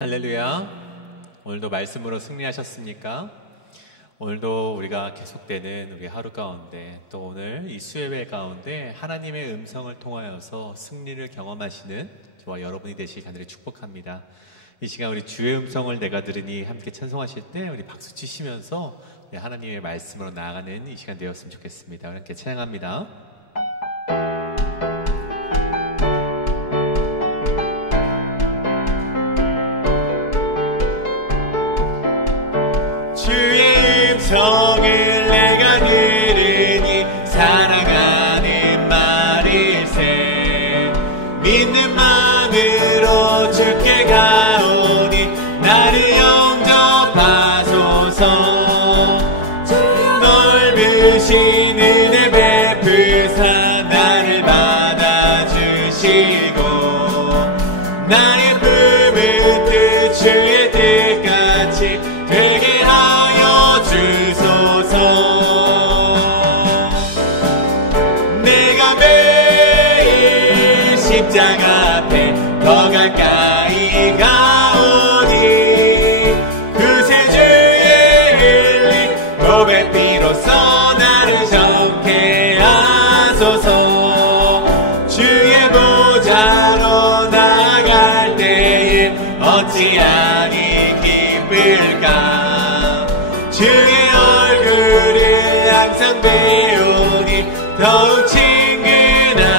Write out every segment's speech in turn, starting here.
할렐루야. 오늘도 말씀으로 승리하셨습니까? 오늘도 우리가 계속되는 우리 하루 가운데, 또 오늘 이 수요일 가운데 하나님의 음성을 통하여서 승리를 경험하시는 저와 여러분이 되시길 간절히 축복합니다. 이 시간 우리 주의 음성을 내가 들으니 함께 찬송하실 때 우리 박수 치시면서 하나님의 말씀으로 나아가는 이 시간 되었으면 좋겠습니다. 함께 찬양합니다. 음성을 내가 들으니 사랑하는 말일세. 믿는 마음으로 주께 가오니 나를 영접하소서. 넓으신 은혜 베푸사 나를 받아주시고 나의 품은 뜻 주의 뜻같이 되게 하여 주소서. 내가 매일 십자가 앞에 더 가까이 가오니 그새 주의 흘린 몸의 피로써 나를 정케 하소서. 주의 보좌로 나아갈 때에 어찌하니 기쁠까. 주의 얼굴을 항상 배우니 더욱 친근합니다.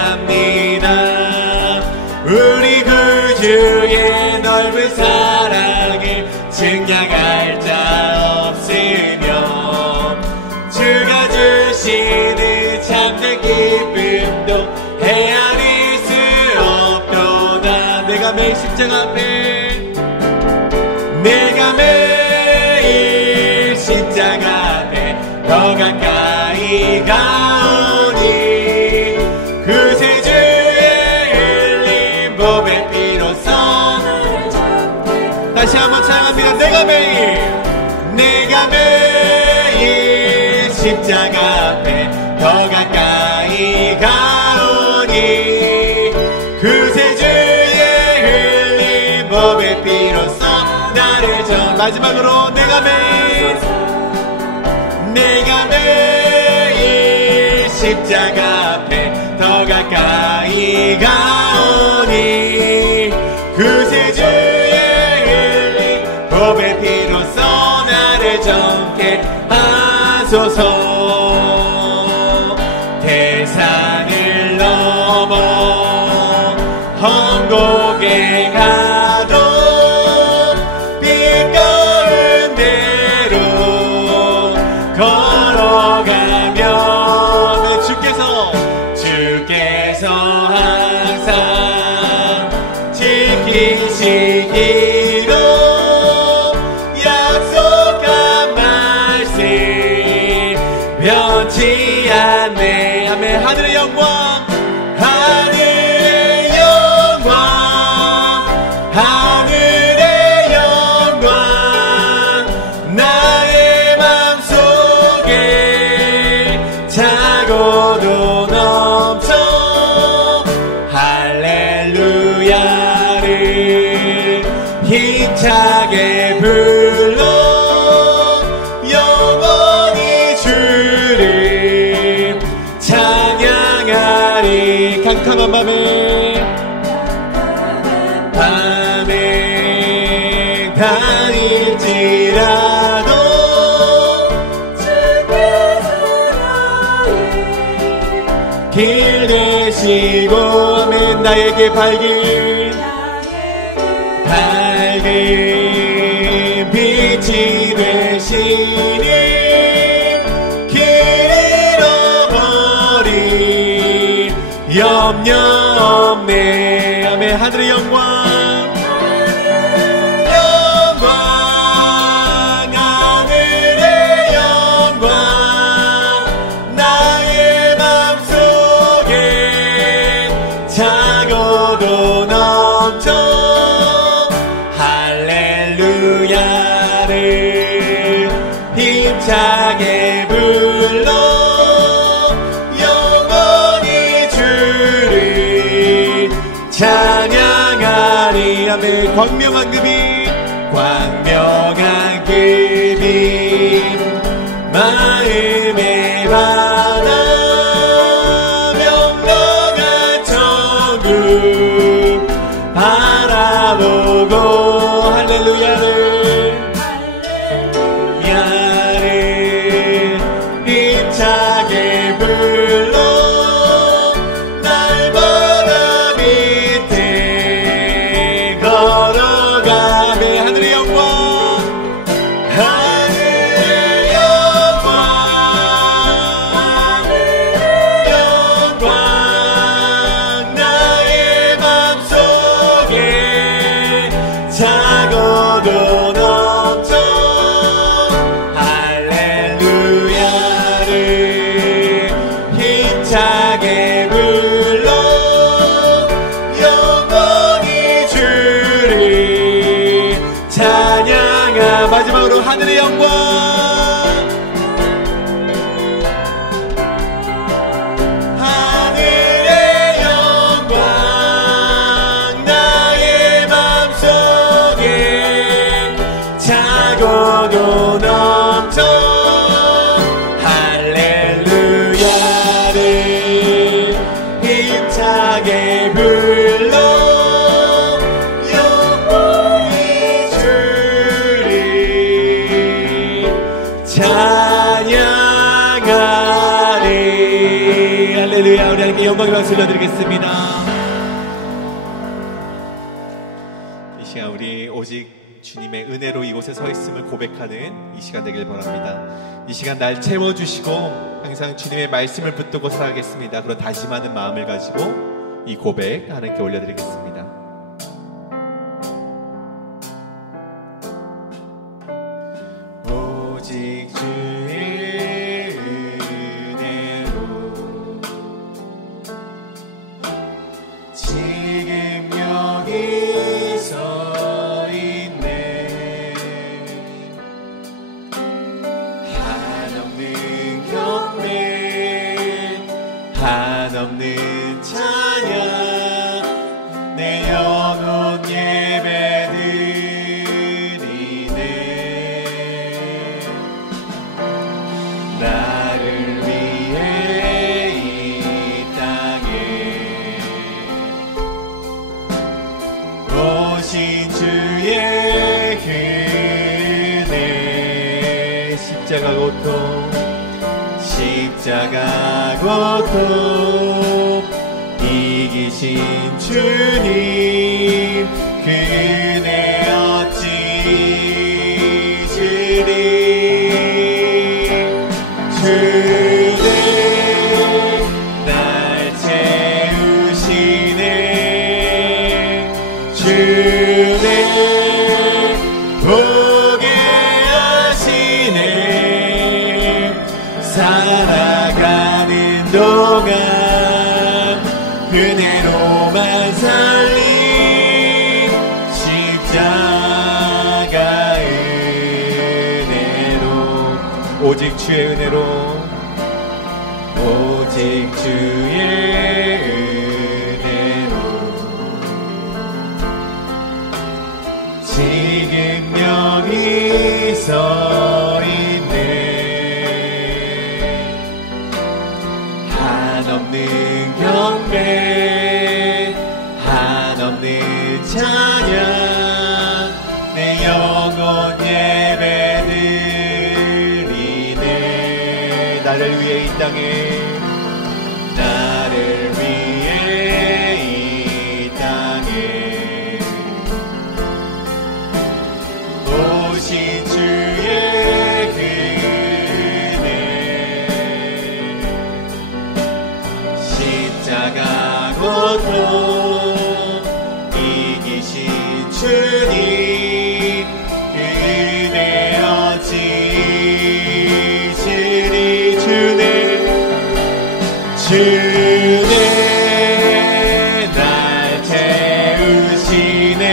우리 구주의 넓은 사랑을 증량할 자 없으며 주가 주시는 참된 기쁨도 헤아릴 수 없도다. 내가 매일 십자가 앞에 십자가 앞에 더 가까이 가오니 그새 주의 흘린 몸의 피로써. 다시 한번 찬양합니다. 내가 매일 십자가 앞에 더 가까이 가오니 그새 주의 흘린 몸의 피로써 나를 마지막으로 내가 매일 십자가 앞에 더 가까이 가오니 그새 주의 흘린 몸의 피로써 나를 정케 하소서. 대산을 넘어 험곡에 가도 걸어가면 주께서 항상 지키시기로 약속한 말씀 변치 않네. 아멘. 하늘의 영광, 하늘의 영광, 하늘의 영광 나의 맘속에 차고도 넘쳐 할렐루야를 힘차게 불러 영원히 주를 찬양하리. 캄캄한 밤에 다닐지라도 길 되시고 아멘. 나에게 밝은 빛이 되시니 길 잃어버린 염려 없네. 아멘. 하늘의 영광, 하늘의 영광 나의 맘속에 차고도 넘쳐 할렐루야를 힘차게 불러 영원히 주를 찬양하리. 아멘. 광명한 금이 광명한 그림 마음에 받아 명령한 천국 바라보고 할렐루야를 힘차게 불러 날마다 밑에 걸어가네 하늘의 영광 하늘의 영광 영광 나의 맘속에 작아도 넘쳐 할렐루야를 힘차게 불러 영광이 주를 찬양하 마지막으로 하늘의 영광 하늘의 영광 나의 맘속에 차고도 넘쳐 할렐루야를 힘차게 불러 영광이 주를 찬양하리 할렐루야 우리 하나님께 영광의 박수 올려드리겠습니다. 이 시간 우리 오직 주님의 은혜로 이곳에 서 있음을 고백하는 이 시간 되길 바랍니다. 이 시간 날 채워주시고 항상 주님의 말씀을 붙들고 살아가겠습니다. 그런 다짐하는 마음을 가지고 이 고백 하나님께 올려드리겠습니다. 오직 주의 은혜로 지금 여기 서 있네 한없는 경배 한없는 찬양 내 영혼 예배드리네 나를 위해 이 땅에 오신 주의 그네 십자가 고통 이기신 주님 그네 어찌 잊으리 주네 날 채우시네 주네 보게 하시네 살아가는 동안 은혜로만 살린 십자가 은혜로 오직 주의 은혜로 오직 주의 은혜로 지금 여기 서 있네 한없는 경배 한없는 찬양 내 영혼 예배드리네 나를 위해 이 땅에 나를 위해 이 땅에 오신 주의 그네 십자가 고통 이기신 주님 그대 어찌 잊으리 주네 날 채우시네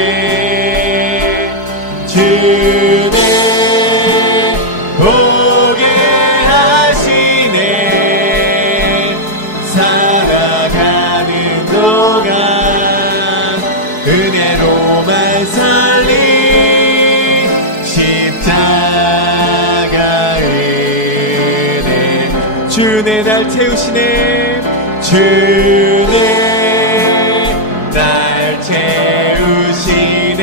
주네 보게 하시네 살아가는 동안 은혜로만 살린 주네 날 채우시네. 주네 날 채우시네.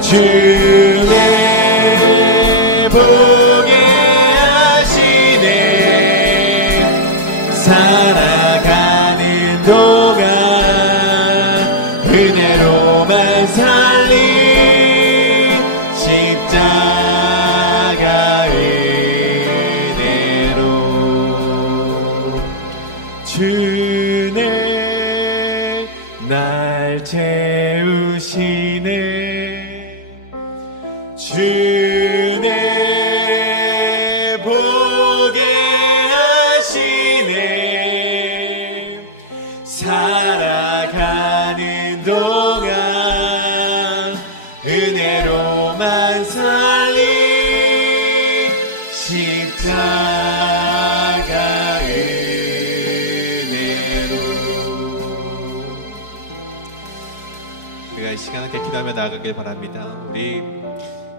주네 보게 하시네. 살아가는 동안 은혜로만 살린 십자가 은혜로. 주네 날 채우시네. 주네 보게 하시네. 살아가는 동안 은혜로만 살린 십자가 은혜로. 우리가 이 시간 함께 기도하며 나아가길 바랍니다. 우리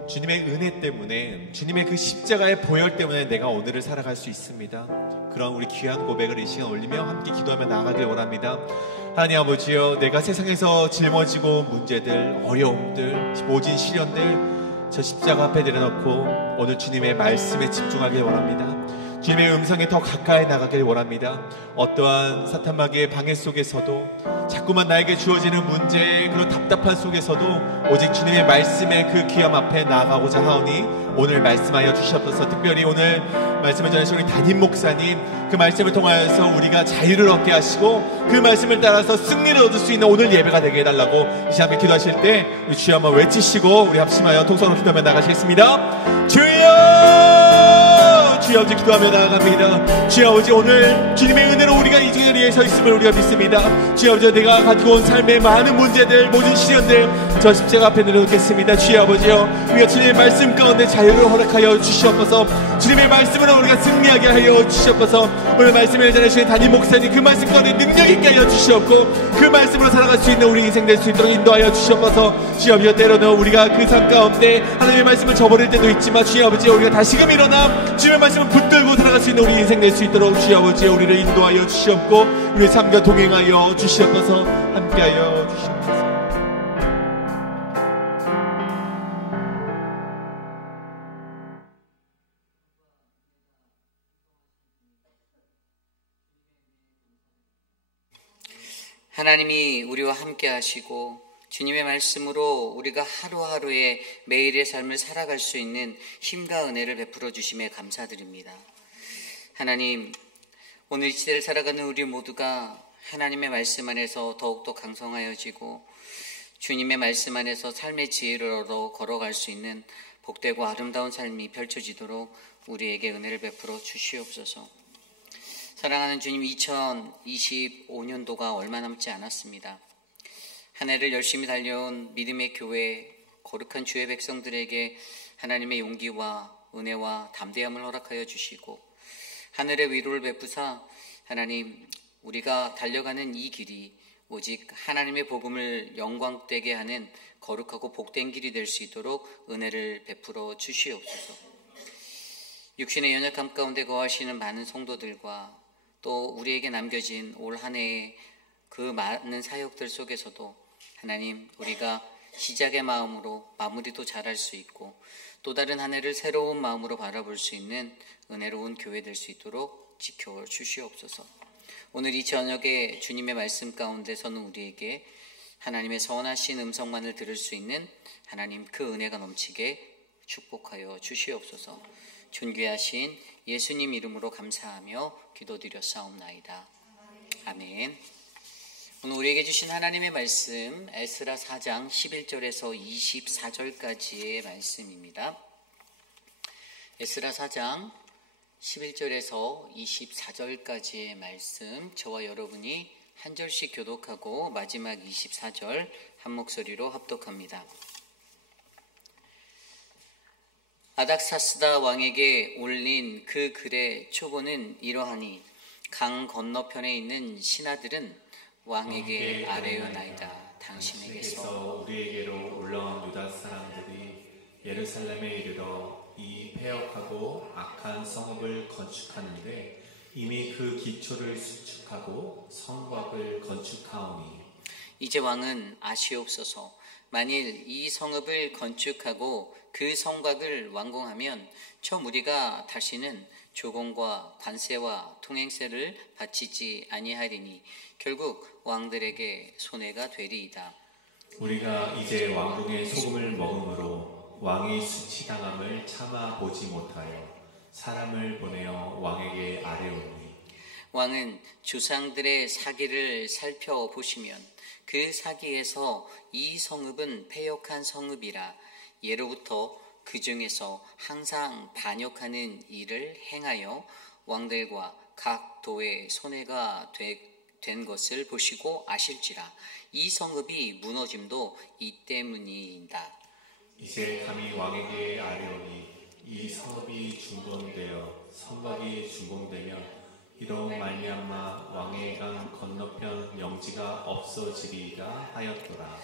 주님의 은혜 때문에, 주님의 그 십자가의 보혈 때문에 내가 오늘을 살아갈 수 있습니다. 그런 우리 귀한 고백을 이 시간 올리며 함께 기도하며 나아가길 원합니다. 하나님 아버지여, 내가 세상에서 짊어지고 문제들, 어려움들, 모진 시련들 저 십자가 앞에 내려놓고 오늘 주님의 말씀에 집중하길 원합니다. 주님의 음성에 더 가까이 나가길 원합니다. 어떠한 사탄마귀의 방해 속에서도, 자꾸만 나에게 주어지는 문제, 그런 답답한 속에서도 오직 주님의 말씀의 그 귀함 앞에 나아가고자 하오니 오늘 말씀하여 주시옵소서. 특별히 오늘 말씀을 전하신 우리 담임 목사님, 그 말씀을 통하여서 우리가 자유를 얻게 하시고 그 말씀을 따라서 승리를 얻을 수 있는 오늘 예배가 되게 해달라고 이 시간에 기도하실 때 우리 주여 한번 외치시고 우리 합심하여 통성으로 기도하며 나가시겠습니다. 주여! 주여 아버지 기도하며 나아갑니다. 주여 아버지, 오늘 주님의 은혜로 우리가 이 자리에 서 있음을 우리가 믿습니다. 주여 아버지, 내가 가지고 온 삶의 많은 문제들, 모든 시련들 저 십자가 앞에 내려놓겠습니다. 주여 아버지여, 우리가 주님의 말씀 가운데 자유를 허락하여 주시옵소서. 주님의 말씀으로 우리가 승리하게 하여 주시옵소서. 오늘 말씀을 전하시는 담임 목사님, 그 말씀 가운데 능력 있게 하여 주시옵고 그 말씀으로 살아갈 수 있는 우리 인생 될 수 있도록 인도하여 주시옵소서. 주여 아버지, 때로는 우리가 그 삶 가운데 하나님의 말씀을 저버릴 때도 있지만 주여 아버지, 우리가 다시금 일어나 주님의 말씀을 붙들고 살아갈 수 있는 우리 인생 될 수 있도록 주여 아버지, 우리를 인도하여 주시옵고 우리의 삶과 동행하여 주시옵소서. 함께하여 주시옵소서. 하나님이 우리와 함께 하시고 주님의 말씀으로 우리가 하루하루의 매일의 삶을 살아갈 수 있는 힘과 은혜를 베풀어 주심에 감사드립니다. 하나님, 오늘 이 시대를 살아가는 우리 모두가 하나님의 말씀 안에서 더욱더 강성하여지고 주님의 말씀 안에서 삶의 지혜를 얻어 걸어갈 수 있는 복되고 아름다운 삶이 펼쳐지도록 우리에게 은혜를 베풀어 주시옵소서. 사랑하는 주님, 2025년도가 얼마 남지 않았습니다. 한 해를 열심히 달려온 믿음의 교회, 거룩한 주의 백성들에게 하나님의 용기와 은혜와 담대함을 허락하여 주시고 하늘의 위로를 베푸사 하나님, 우리가 달려가는 이 길이 오직 하나님의 복음을 영광되게 하는 거룩하고 복된 길이 될 수 있도록 은혜를 베풀어 주시옵소서. 육신의 연약함 가운데 거하시는 많은 성도들과 또 우리에게 남겨진 올 한 해의 그 많은 사역들 속에서도 하나님, 우리가 시작의 마음으로 마무리도 잘할 수 있고 또 다른 한 해를 새로운 마음으로 바라볼 수 있는 은혜로운 교회 될 수 있도록 지켜주시옵소서. 오늘 이 저녁에 주님의 말씀 가운데서는 우리에게 하나님의 선하신 음성만을 들을 수 있는 하나님 그 은혜가 넘치게 축복하여 주시옵소서. 존귀하신 예수님 이름으로 감사하며 기도드렸사옵나이다. 아멘. 오늘 우리에게 주신 하나님의 말씀 에스라 4장 11절에서 24절까지의 말씀입니다. 에스라 4장 11절에서 24절까지의 말씀, 저와 여러분이 한 절씩 교독하고 마지막 24절 한 목소리로 합독합니다. 아닥사스다 왕에게 올린 그 글의 초본은 이러하니, 강 건너편에 있는 신하들은 왕에게 아뢰어나이다. 당신에게서 우리에게로 올라온 유다 사람들이 예루살렘에 이르러 이 폐역하고 악한 성읍을 건축하는데 이미 그 기초를 수축하고 성곽을 건축하오니 이제 왕은 아시옵소서. 만일 이 성읍을 건축하고 그 성곽을 완공하면 저 무리가 다시는 조공과 관세와 통행세를 바치지 아니하리니 결국 왕들에게 손해가 되리이다. 우리가 이제 왕궁의 소금을 먹음으로 왕이 수치당함을 참아 보지 못하여 사람을 보내어 왕에게 아뢰오니 왕은 조상들의 사기를 살펴보시면 그 사기에서 이 성읍은 패역한 성읍이라 예로부터 그 중에서 항상 반역하는 일을 행하여 왕들과 각 도에 손해가 된 것을 보시고 아실지라 이 성읍이 무너짐도 이 때문이다. 이제 감히 왕에게 아뢰오니 이 성읍이 중건되어 성곽이 중공되면 이로 말미암아 왕의 강 건너편 영지가 없어지리이다 하였더라.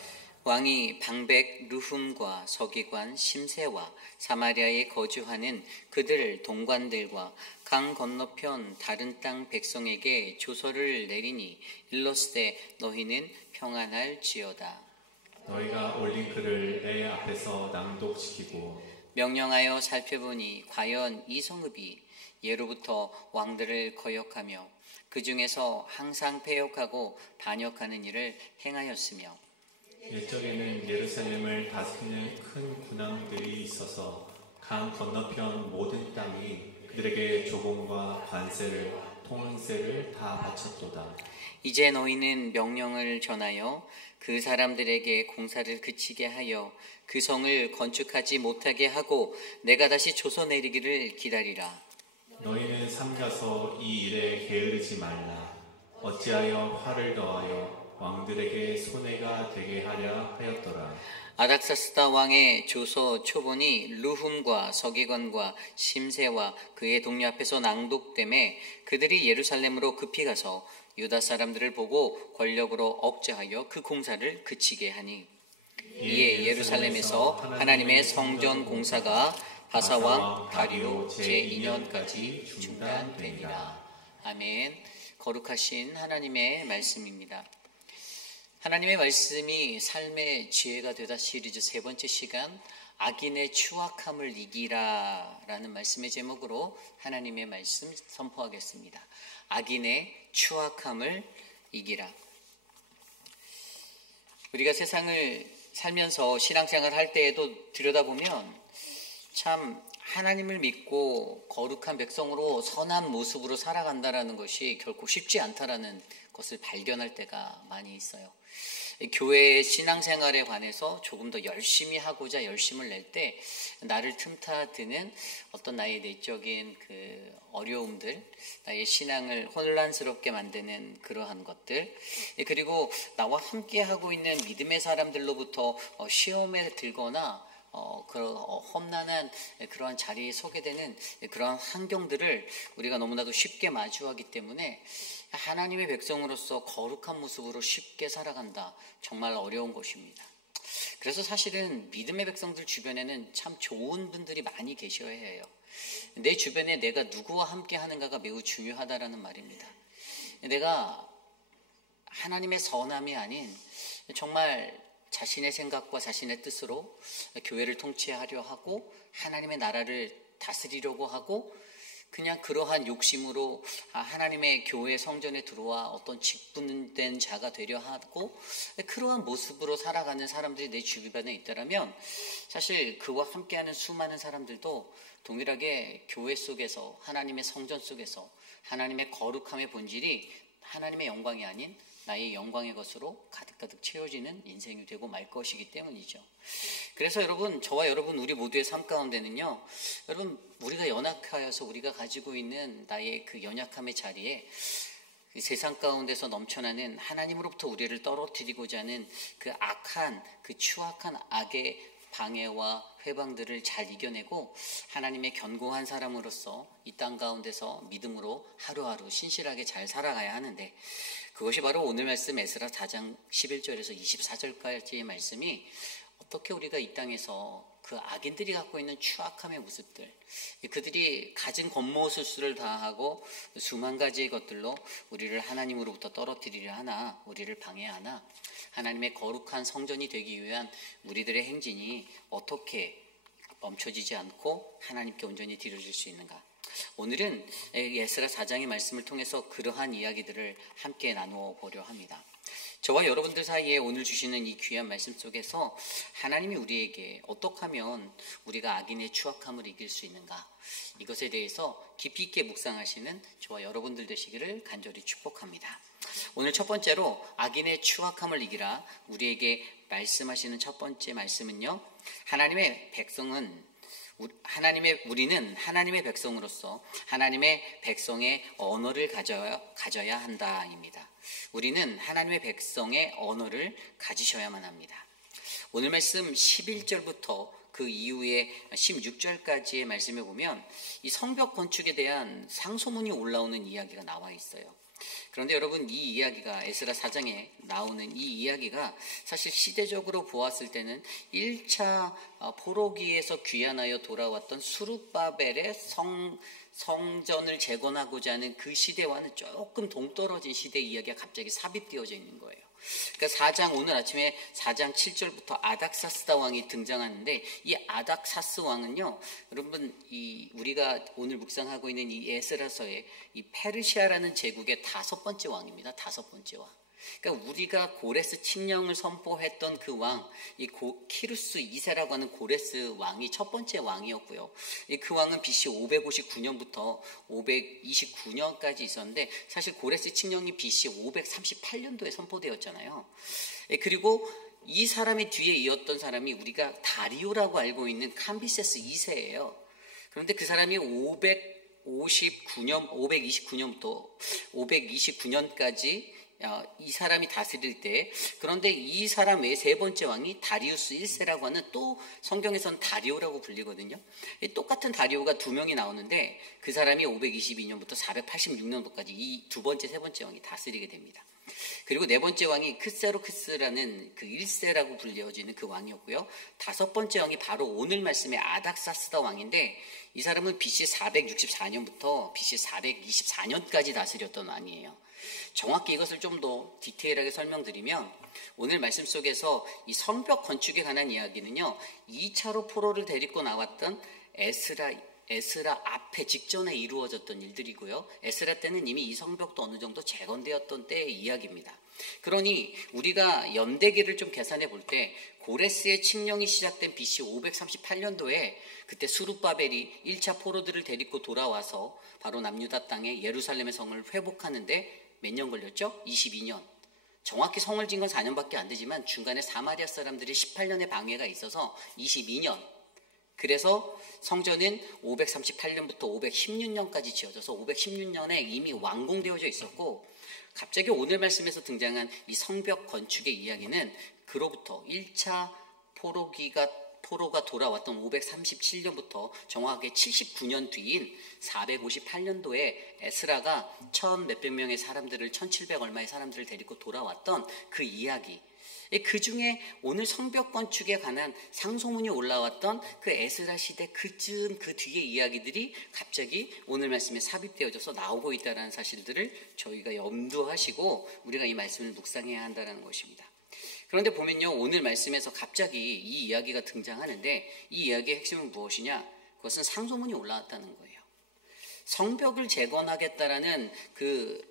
왕이 방백 르훔과 서기관 심세와 사마리아에 거주하는 그들 동관들과 강 건너편 다른 땅 백성에게 조서를 내리니 일러스되 너희는 평안할지어다. 너희가 올린 글을 내 앞에서 낭독시키고 명령하여 살펴보니 과연 이 성읍이 예로부터 왕들을 거역하며 그 중에서 항상 패역하고 반역하는 일을 행하였으며 옛적에는 예루살렘을 다스리는 큰 군왕들이 있어서 강 건너편 모든 땅이 그들에게 조공과 관세를 통행세를 다 바쳤도다. 이제 너희는 명령을 전하여 그 사람들에게 공사를 그치게 하여 그 성을 건축하지 못하게 하고 내가 다시 조서 내리기를 기다리라. 너희는 삼가서 이 일에 게으르지 말라. 어찌하여 화를 더하여 왕들에게 손해가 되게 하랴 하였더라. 아닥사스다 왕의 조서 초본이 르훔과 서기관과 심세와 그의 동료 앞에서 낭독되매 그들이 예루살렘으로 급히 가서 유다 사람들을 보고 권력으로 억제하여 그 공사를 그치게 하니 이에 예루살렘에서 하나님의 성전 공사가 바사왕 다리오 제2년까지 중단되니라. 아멘. 거룩하신 하나님의 말씀입니다. 하나님의 말씀이 삶의 지혜가 되다 시리즈 세 번째 시간 악인의 추악함을 이기라 라는 말씀의 제목으로 하나님의 말씀 선포하겠습니다. 악인의 추악함을 이기라. 우리가 세상을 살면서 신앙생활을 할 때에도 들여다보면 참 하나님을 믿고 거룩한 백성으로 선한 모습으로 살아간다라는 것이 결코 쉽지 않다라는 것을 발견할 때가 많이 있어요. 교회의 신앙생활에 관해서 조금 더 열심히 하고자 열심을 낼 때 나를 틈타드는 어떤 나의 내적인 그 어려움들, 나의 신앙을 혼란스럽게 만드는 그러한 것들, 그리고 나와 함께 하고 있는 믿음의 사람들로부터 시험에 들거나 그런 험난한 그러한 자리에 서게 되는 그러한 환경들을 우리가 너무나도 쉽게 마주하기 때문에 하나님의 백성으로서 거룩한 모습으로 쉽게 살아간다. 정말 어려운 것입니다. 그래서 사실은 믿음의 백성들 주변에는 참 좋은 분들이 많이 계셔야 해요. 내 주변에 내가 누구와 함께 하는가가 매우 중요하다라는 말입니다. 내가 하나님의 선함이 아닌 정말 자신의 생각과 자신의 뜻으로 교회를 통치하려 하고 하나님의 나라를 다스리려고 하고 그냥 그러한 욕심으로 하나님의 교회 성전에 들어와 어떤 직분된 자가 되려 하고 그러한 모습으로 살아가는 사람들이 내 주변에 있다면 사실 그와 함께하는 수많은 사람들도 동일하게 교회 속에서 하나님의 성전 속에서 하나님의 거룩함의 본질이 하나님의 영광이 아닌 나의 영광의 것으로 가득가득 채워지는 인생이 되고 말 것이기 때문이죠. 그래서 여러분, 저와 여러분 우리 모두의 삶 가운데는요, 여러분 우리가 연약하여서 우리가 가지고 있는 나의 그 연약함의 자리에 세상 가운데서 넘쳐나는 하나님으로부터 우리를 떨어뜨리고자 하는 그 악한, 그 추악한 악의 방해와 회방들을 잘 이겨내고 하나님의 견고한 사람으로서 이 땅 가운데서 믿음으로 하루하루 신실하게 잘 살아가야 하는데 그것이 바로 오늘 말씀 에스라 4장 11절에서 24절까지의 말씀이 어떻게 우리가 이 땅에서 그 악인들이 갖고 있는 추악함의 모습들, 그들이 가진 겉모술수를 다하고 수만 가지의 것들로 우리를 하나님으로부터 떨어뜨리려 하나, 우리를 방해하나, 하나님의 거룩한 성전이 되기 위한 우리들의 행진이 어떻게 멈춰지지 않고 하나님께 온전히 드려질 수 있는가? 오늘은 에스라 4장의 말씀을 통해서 그러한 이야기들을 함께 나누어 보려 합니다. 저와 여러분들 사이에 오늘 주시는 이 귀한 말씀 속에서 하나님이 우리에게 어떻게 하면 우리가 악인의 추악함을 이길 수 있는가, 이것에 대해서 깊이 있게 묵상하시는 저와 여러분들 되시기를 간절히 축복합니다. 오늘 첫 번째로 악인의 추악함을 이기라 우리에게 말씀하시는 첫 번째 말씀은요, 우리는 하나님의 백성으로서 하나님의 백성의 언어를 가져야 한다입니다. 우리는 하나님의 백성의 언어를 가지셔야만 합니다. 오늘 말씀 11절부터 그 이후에 16절까지의 말씀에 보면 이 성벽 건축에 대한 상소문이 올라오는 이야기가 나와 있어요. 그런데 여러분, 이 이야기가 에스라 4장에 나오는 이 이야기가 사실 시대적으로 보았을 때는 1차 포로기에서 귀환하여 돌아왔던 수룹바벨의 성전을 재건하고자 하는 그 시대와는 조금 동떨어진 시대 이야기가 갑자기 삽입되어져 있는 거예요. 그러니까 오늘 아침에 4장 7절부터 아닥사스다 왕이 등장하는데, 이 아닥사스 왕은요, 여러분, 우리가 오늘 묵상하고 있는 이 에스라서의 이 페르시아라는 제국의 5번째 왕입니다. 5번째 왕. 그러니까 우리가 고레스 칙령을 선포했던 그 왕, 키루스 2세라고 하는 고레스 왕이 첫 번째 왕이었고요. 그 왕은 BC 559년부터 529년까지 있었는데, 사실 고레스 칙령이 BC 538년도에 선포되었잖아요. 그리고 이 사람의 뒤에 이었던 사람이 우리가 다리오라고 알고 있는 캄비세스 2세예요. 그런데 그 사람이 529년부터 529년까지 이 사람이 다스릴 때, 그런데 이 사람 외에 세 번째 왕이 다리우스 1세라고 하는, 또 성경에서는 다리오라고 불리거든요. 똑같은 다리오가 2명이 나오는데 그 사람이 522년부터 486년도까지 이 두 번째, 세 번째 왕이 다스리게 됩니다. 그리고 네 번째 왕이 크세로크스라는 그 1세라고 불려지는 그 왕이었고요. 5번째 왕이 바로 오늘 말씀의 아닥사스다 왕인데, 이 사람은 BC 464년부터 BC 424년까지 다스렸던 왕이에요. 정확히 이것을 좀 더 디테일하게 설명드리면, 오늘 말씀 속에서 이 성벽 건축에 관한 이야기는요, 2차로 포로를 데리고 나왔던 에스라 앞에 직전에 이루어졌던 일들이고요. 에스라 때는 이미 이 성벽도 어느 정도 재건되었던 때의 이야기입니다. 그러니 우리가 연대기를 좀 계산해 볼 때, 고레스의 칙령이 시작된 BC 538년도에 그때 수룹바벨이 1차 포로들을 데리고 돌아와서 바로 남유다 땅에 예루살렘의 성을 회복하는데 몇 년 걸렸죠? 22년. 정확히 성을 진 건 4년밖에 안 되지만 중간에 사마리아 사람들이 18년의 방해가 있어서 22년. 그래서 성전은 538년부터 516년까지 지어져서 516년에 이미 완공되어져 있었고, 갑자기 오늘 말씀에서 등장한 이 성벽 건축의 이야기는 그로부터 1차 포로가 돌아왔던 537년부터 정확하게 79년 뒤인 458년도에 에스라가 1000 몇백 명의 사람들을, 1700 얼마의 사람들을 데리고 돌아왔던 그 이야기, 그 중에 오늘 성벽 건축에 관한 상소문이 올라왔던 그 에스라 시대 그쯤 그 뒤의 이야기들이 갑자기 오늘 말씀에 삽입되어져서 나오고 있다는 사실들을 저희가 염두하시고 우리가 이 말씀을 묵상해야 한다는 것입니다. 그런데 보면요, 오늘 말씀에서 갑자기 이 이야기가 등장하는데, 이 이야기의 핵심은 무엇이냐? 그것은 상소문이 올라왔다는 거예요. 성벽을 재건하겠다라는 그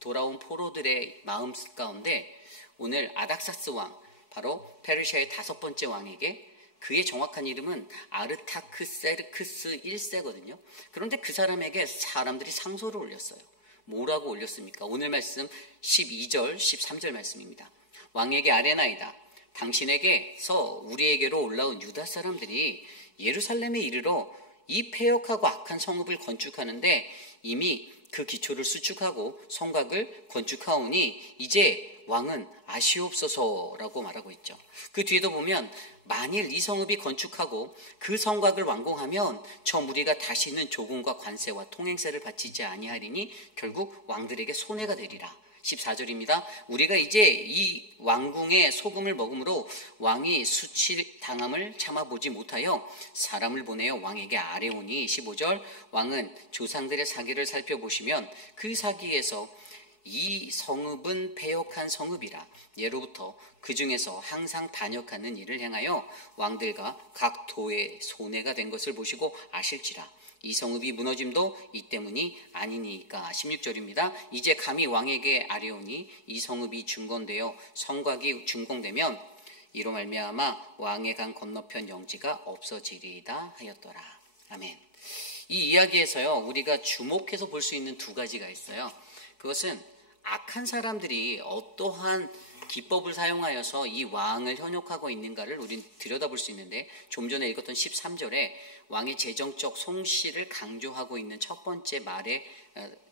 돌아온 포로들의 마음 가운데 오늘 아닥사스 왕, 바로 페르시아의 5번째 왕에게, 그의 정확한 이름은 아르타크세르크스 1세거든요. 그런데 그 사람에게 사람들이 상소를 올렸어요. 뭐라고 올렸습니까? 오늘 말씀 12절, 13절 말씀입니다. 왕에게 아뢰나이다. 당신에게서 우리에게로 올라온 유다 사람들이 예루살렘에 이르러 이 패역하고 악한 성읍을 건축하는데 이미 그 기초를 수축하고 성곽을 건축하오니 이제 왕은 아시옵소서라고 말하고 있죠. 그 뒤에도 보면 만일 이 성읍이 건축하고 그 성곽을 완공하면 저 무리가 다시는 조공과 관세와 통행세를 바치지 아니하리니 결국 왕들에게 손해가 되리라. 14절입니다. 우리가 이제 이 왕궁의 소금을 먹음으로 왕이 수치당함을 참아보지 못하여 사람을 보내어 왕에게 아뢰오니 15절 왕은 조상들의 사기를 살펴보시면 그 사기에서 이 성읍은 패역한 성읍이라 예로부터 그 중에서 항상 반역하는 일을 행하여 왕들과 각 도의 손해가 된 것을 보시고 아실지라 이 성읍이 무너짐도 이 때문이 아니니까. 16절입니다. 이제 감히 왕에게 아뢰오니 이 성읍이 중건되어 성곽이 준공되면 이로 말미암아 왕의 강 건너편 영지가 없어지리이다 하였더라. 아멘. 이 이야기에서요 우리가 주목해서 볼 수 있는 두 가지가 있어요. 그것은 악한 사람들이 어떠한 기법을 사용하여서 이 왕을 현혹하고 있는가를 우린 들여다볼 수 있는데, 좀 전에 읽었던 13절에 왕의 재정적 송씨를 강조하고 있는 첫 번째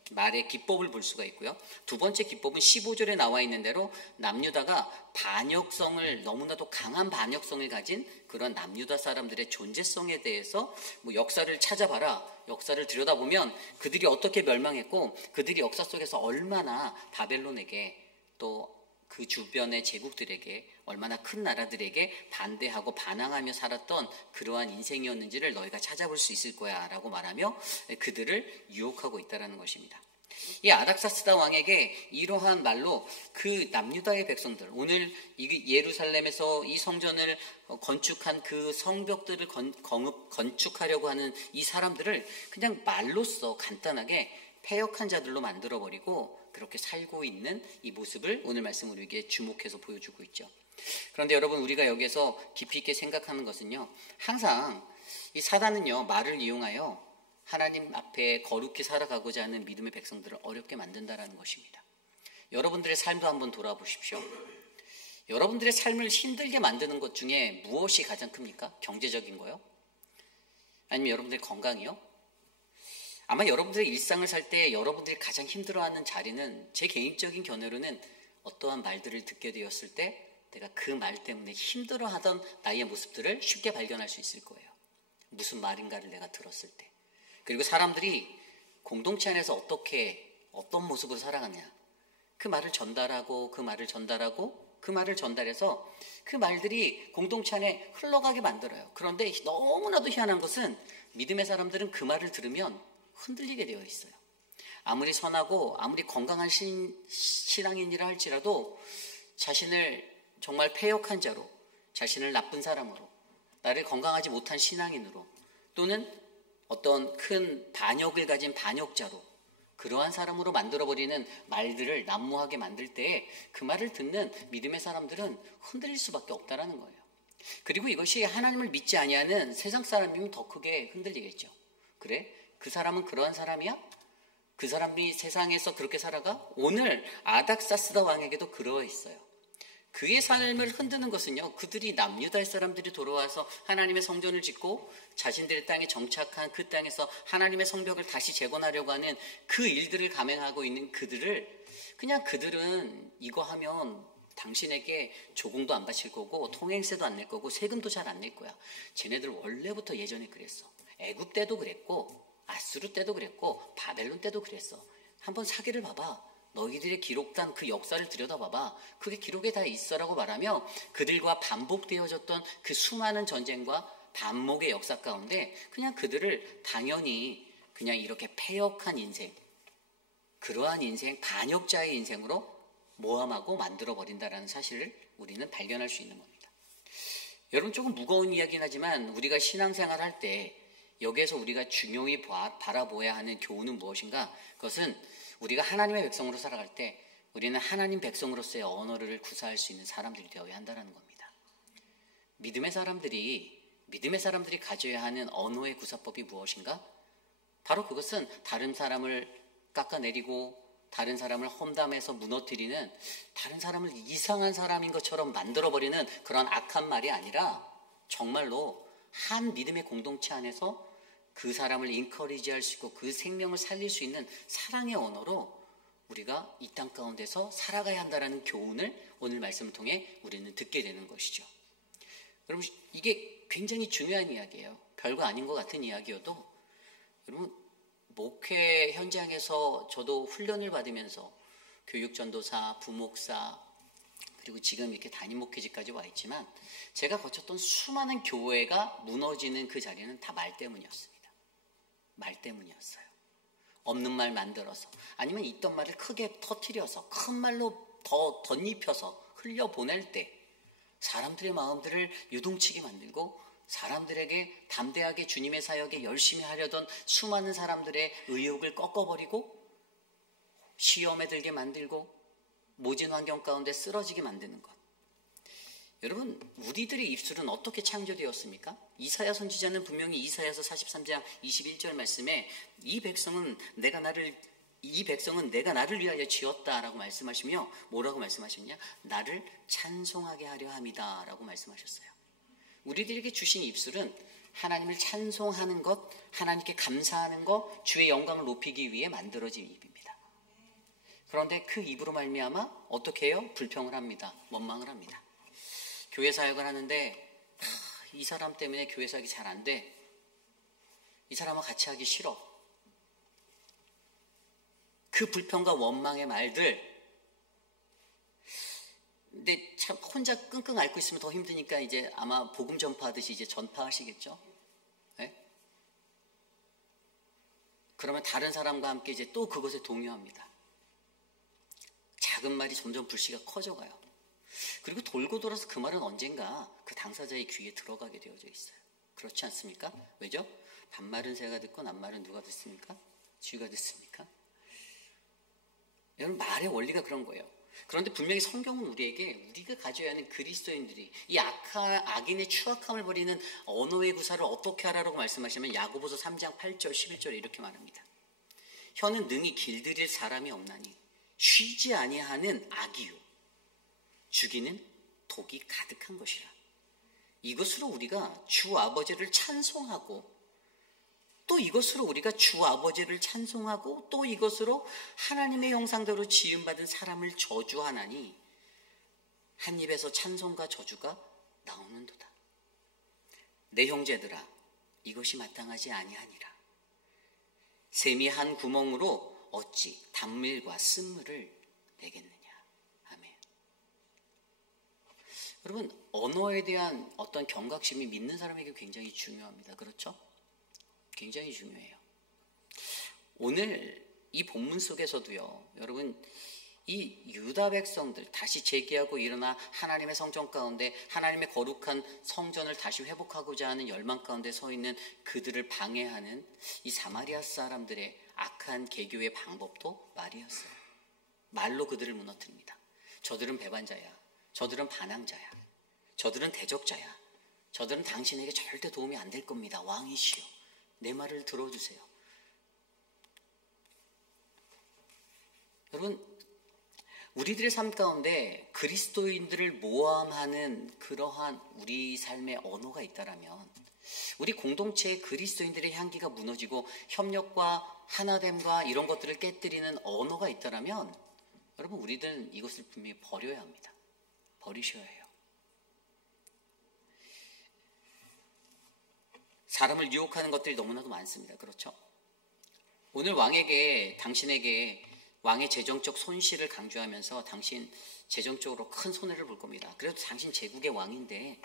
말의 기법을 볼 수가 있고요. 두 번째 기법은 15절에 나와 있는 대로 남유다가 반역성을, 너무나도 강한 반역성을 가진 그런 남유다 사람들의 존재성에 대해서 역사를 찾아봐라, 역사를 들여다보면 그들이 어떻게 멸망했고 그들이 역사 속에서 얼마나 바벨론에게 또 그 주변의 제국들에게, 얼마나 큰 나라들에게 반대하고 반항하며 살았던 그러한 인생이었는지를 너희가 찾아볼 수 있을 거야 라고 말하며 그들을 유혹하고 있다는 것입니다. 이 아닥사스다 왕에게 이러한 말로 그 남유다의 백성들, 오늘 예루살렘에서 이 성전을 건축한 그 성벽들을 건축하려고 하는 이 사람들을 그냥 말로써 간단하게 패역한 자들로 만들어버리고 그렇게 살고 있는 이 모습을 오늘 말씀 우리에게 주목해서 보여주고 있죠. 그런데 여러분, 우리가 여기서 깊이 있게 생각하는 것은요, 항상 이 사단은요 말을 이용하여 하나님 앞에 거룩히 살아가고자 하는 믿음의 백성들을 어렵게 만든다는 것입니다. 여러분들의 삶도 한번 돌아보십시오. 여러분들의 삶을 힘들게 만드는 것 중에 무엇이 가장 큽니까? 경제적인 거요? 아니면 여러분들의 건강이요? 아마 여러분들의 일상을 살 때 여러분들이 가장 힘들어하는 자리는, 제 개인적인 견해로는 어떠한 말들을 듣게 되었을 때 내가 그 말 때문에 힘들어하던 나의 모습들을 쉽게 발견할 수 있을 거예요. 무슨 말인가를 내가 들었을 때. 그리고 사람들이 공동체 안에서 어떤 모습으로 살아가냐, 그 말을 전달하고 그 말을 전달해서 그 말들이 공동체 안에 흘러가게 만들어요. 그런데 너무나도 희한한 것은 믿음의 사람들은 그 말을 들으면 흔들리게 되어 있어요. 아무리 선하고 아무리 건강한 신앙인이라 할지라도 자신을 정말 패역한 자로, 자신을 나쁜 사람으로, 나를 건강하지 못한 신앙인으로, 또는 어떤 큰 반역을 가진 반역자로, 그러한 사람으로 만들어버리는 말들을 난무하게 만들 때에 그 말을 듣는 믿음의 사람들은 흔들릴 수밖에 없다라는 거예요. 그리고 이것이 하나님을 믿지 아니하는 세상 사람이면 더 크게 흔들리겠죠. 그래? 그 사람은 그러한 사람이야? 그 사람이 세상에서 그렇게 살아가? 오늘 아닥사스다 왕에게도 그러했어요. 그의 삶을 흔드는 것은요, 그들이 남유다의 사람들이 돌아와서 하나님의 성전을 짓고 자신들의 땅에 정착한 그 땅에서 하나님의 성벽을 다시 재건하려고 하는 그 일들을 감행하고 있는 그들은 이거 하면 당신에게 조공도 안 바칠 거고 통행세도 안 낼 거고 세금도 잘 안 낼 거야. 쟤네들 원래부터 예전에 그랬어. 애굽 때도 그랬고 아수르 때도 그랬고 바벨론 때도 그랬어. 한번 사기를 봐봐. 너희들의 기록단 그 역사를 들여다봐봐. 그게 기록에 다 있어라고 말하며 그들과 반복되어졌던 그 수많은 전쟁과 반목의 역사 가운데 그냥 그들을 당연히 그냥 이렇게 패역한 인생, 그러한 인생, 반역자의 인생으로 모함하고 만들어버린다라는 사실을 우리는 발견할 수 있는 겁니다. 여러분, 조금 무거운 이야기긴 하지만 우리가 신앙생활 할 때 여기에서 우리가 중요히 바라보아야 하는 교훈은 무엇인가? 그것은 우리가 하나님의 백성으로 살아갈 때 우리는 하나님 백성으로서의 언어를 구사할 수 있는 사람들이 되어야 한다는 겁니다. 믿음의 사람들이 가져야 하는 언어의 구사법이 무엇인가? 바로 그것은 다른 사람을 깎아내리고 다른 사람을 험담해서 무너뜨리는, 다른 사람을 이상한 사람인 것처럼 만들어버리는 그런 악한 말이 아니라 정말로 한 믿음의 공동체 안에서 그 사람을 인커리지할 수 있고 그 생명을 살릴 수 있는 사랑의 언어로 우리가 이 땅 가운데서 살아가야 한다는 교훈을 오늘 말씀을 통해 우리는 듣게 되는 것이죠. 여러분, 이게 굉장히 중요한 이야기예요. 별거 아닌 것 같은 이야기여도 여러분, 목회 현장에서 저도 훈련을 받으면서 교육전도사, 부목사, 그리고 지금 이렇게 담임 목회지까지 와 있지만 제가 거쳤던 수많은 교회가 무너지는 그 자리는 다 말 때문이었습니다. 말 때문이었어요. 없는 말 만들어서, 아니면 있던 말을 크게 터뜨려서 큰 말로 더 덧입혀서 흘려보낼 때 사람들의 마음들을 유동치게 만들고, 사람들에게 담대하게 주님의 사역에 열심히 하려던 수많은 사람들의 의욕을 꺾어버리고, 시험에 들게 만들고, 모진 환경 가운데 쓰러지게 만드는 것. 여러분, 우리들의 입술은 어떻게 창조되었습니까? 이사야 선지자는 분명히 이사야서 43장 21절 말씀에 이 백성은 내가 나를 위하여 지었다라고 말씀하시며, 뭐라고 말씀하셨냐? 나를 찬송하게 하려 함이다 라고 말씀하셨어요. 우리들에게 주신 입술은 하나님을 찬송하는 것, 하나님께 감사하는 것, 주의 영광을 높이기 위해 만들어진 입입니다. 그런데 그 입으로 말미암아 어떻게 해요? 불평을 합니다. 원망을 합니다. 교회 사역을 하는데 이 사람 때문에 교회 사역이 잘 안 돼. 이 사람과 같이 하기 싫어. 그 불평과 원망의 말들, 근데 참 혼자 끙끙 앓고 있으면 더 힘드니까 이제 아마 복음 전파하듯이 이제 전파하시겠죠. 네? 그러면 다른 사람과 함께 이제 또 그것에 동요합니다. 작은 말이 점점 불씨가 커져가요. 그리고 돌고 돌아서 그 말은 언젠가 그 당사자의 귀에 들어가게 되어져 있어요. 그렇지 않습니까? 왜죠? 반말은 새가 듣고 낱말은 누가 듣습니까? 쥐가 듣습니까? 여러분, 말의 원리가 그런 거예요. 그런데 분명히 성경은 우리에게 우리가 가져야 하는 그리스도인들이 이 악인의 추악함을 버리는 언어의 구사를 어떻게 하라고 말씀하시면 야고보서 3장 8절 11절에 이렇게 말합니다. 혀는 능히 길들일 사람이 없나니 쉬지 아니하는 악이요 죽이는 독이 가득한 것이라. 이것으로 우리가 주 아버지를 찬송하고, 또 이것으로 우리가 주 아버지를 찬송하고, 또 이것으로 하나님의 형상대로 지음받은 사람을 저주하나니 한 입에서 찬송과 저주가 나오는도다. 내 형제들아, 이것이 마땅하지 아니하니라. 샘이 한 구멍으로 어찌 단물과 쓴물을 내겠느냐. 아멘. 여러분, 언어에 대한 어떤 경각심이 믿는 사람에게 굉장히 중요합니다. 그렇죠? 굉장히 중요해요. 오늘 이 본문 속에서도요, 여러분, 이 유다 백성들 다시 재기하고 일어나 하나님의 성전 가운데 하나님의 거룩한 성전을 다시 회복하고자 하는 열망 가운데 서 있는 그들을 방해하는 이 사마리아 사람들의 악한 개교의 방법도 말이었어요. 말로 그들을 무너뜨립니다. 저들은 배반자야. 저들은 반항자야. 저들은 대적자야. 저들은 당신에게 절대 도움이 안 될 겁니다. 왕이시여, 내 말을 들어주세요. 여러분, 우리들의 삶 가운데 그리스도인들을 모함하는 그러한 우리 삶의 언어가 있다라면, 우리 공동체의 그리스도인들의 향기가 무너지고 협력과 하나됨과 이런 것들을 깨뜨리는 언어가 있다라면, 여러분, 우리들은 이것을 분명히 버려야 합니다. 버리셔야 해요. 사람을 유혹하는 것들이 너무나도 많습니다. 그렇죠? 오늘 당신에게 왕의 재정적 손실을 강조하면서 당신 재정적으로 큰 손해를 볼 겁니다. 그래도 당신 제국의 왕인데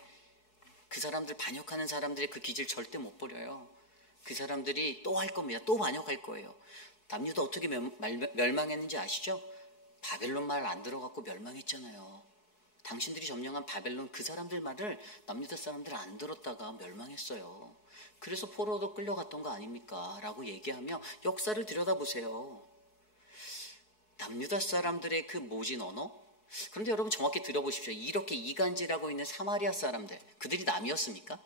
그 사람들 반역하는 사람들의 그 기질 절대 못 버려요. 그 사람들이 또 할 겁니다. 또 반역할 거예요. 남유다 어떻게 멸망했는지 아시죠? 바벨론 말 안 들어갖고 멸망했잖아요. 당신들이 점령한 바벨론 그 사람들 말을 남유다 사람들 안 들었다가 멸망했어요. 그래서 포로로 끌려갔던 거 아닙니까? 라고 얘기하며 역사를 들여다보세요. 남유다 사람들의 그 모진 언어? 그런데 여러분 정확히 들어보십시오. 이렇게 이간질하고 있는 사마리아 사람들, 그들이 남이었습니까?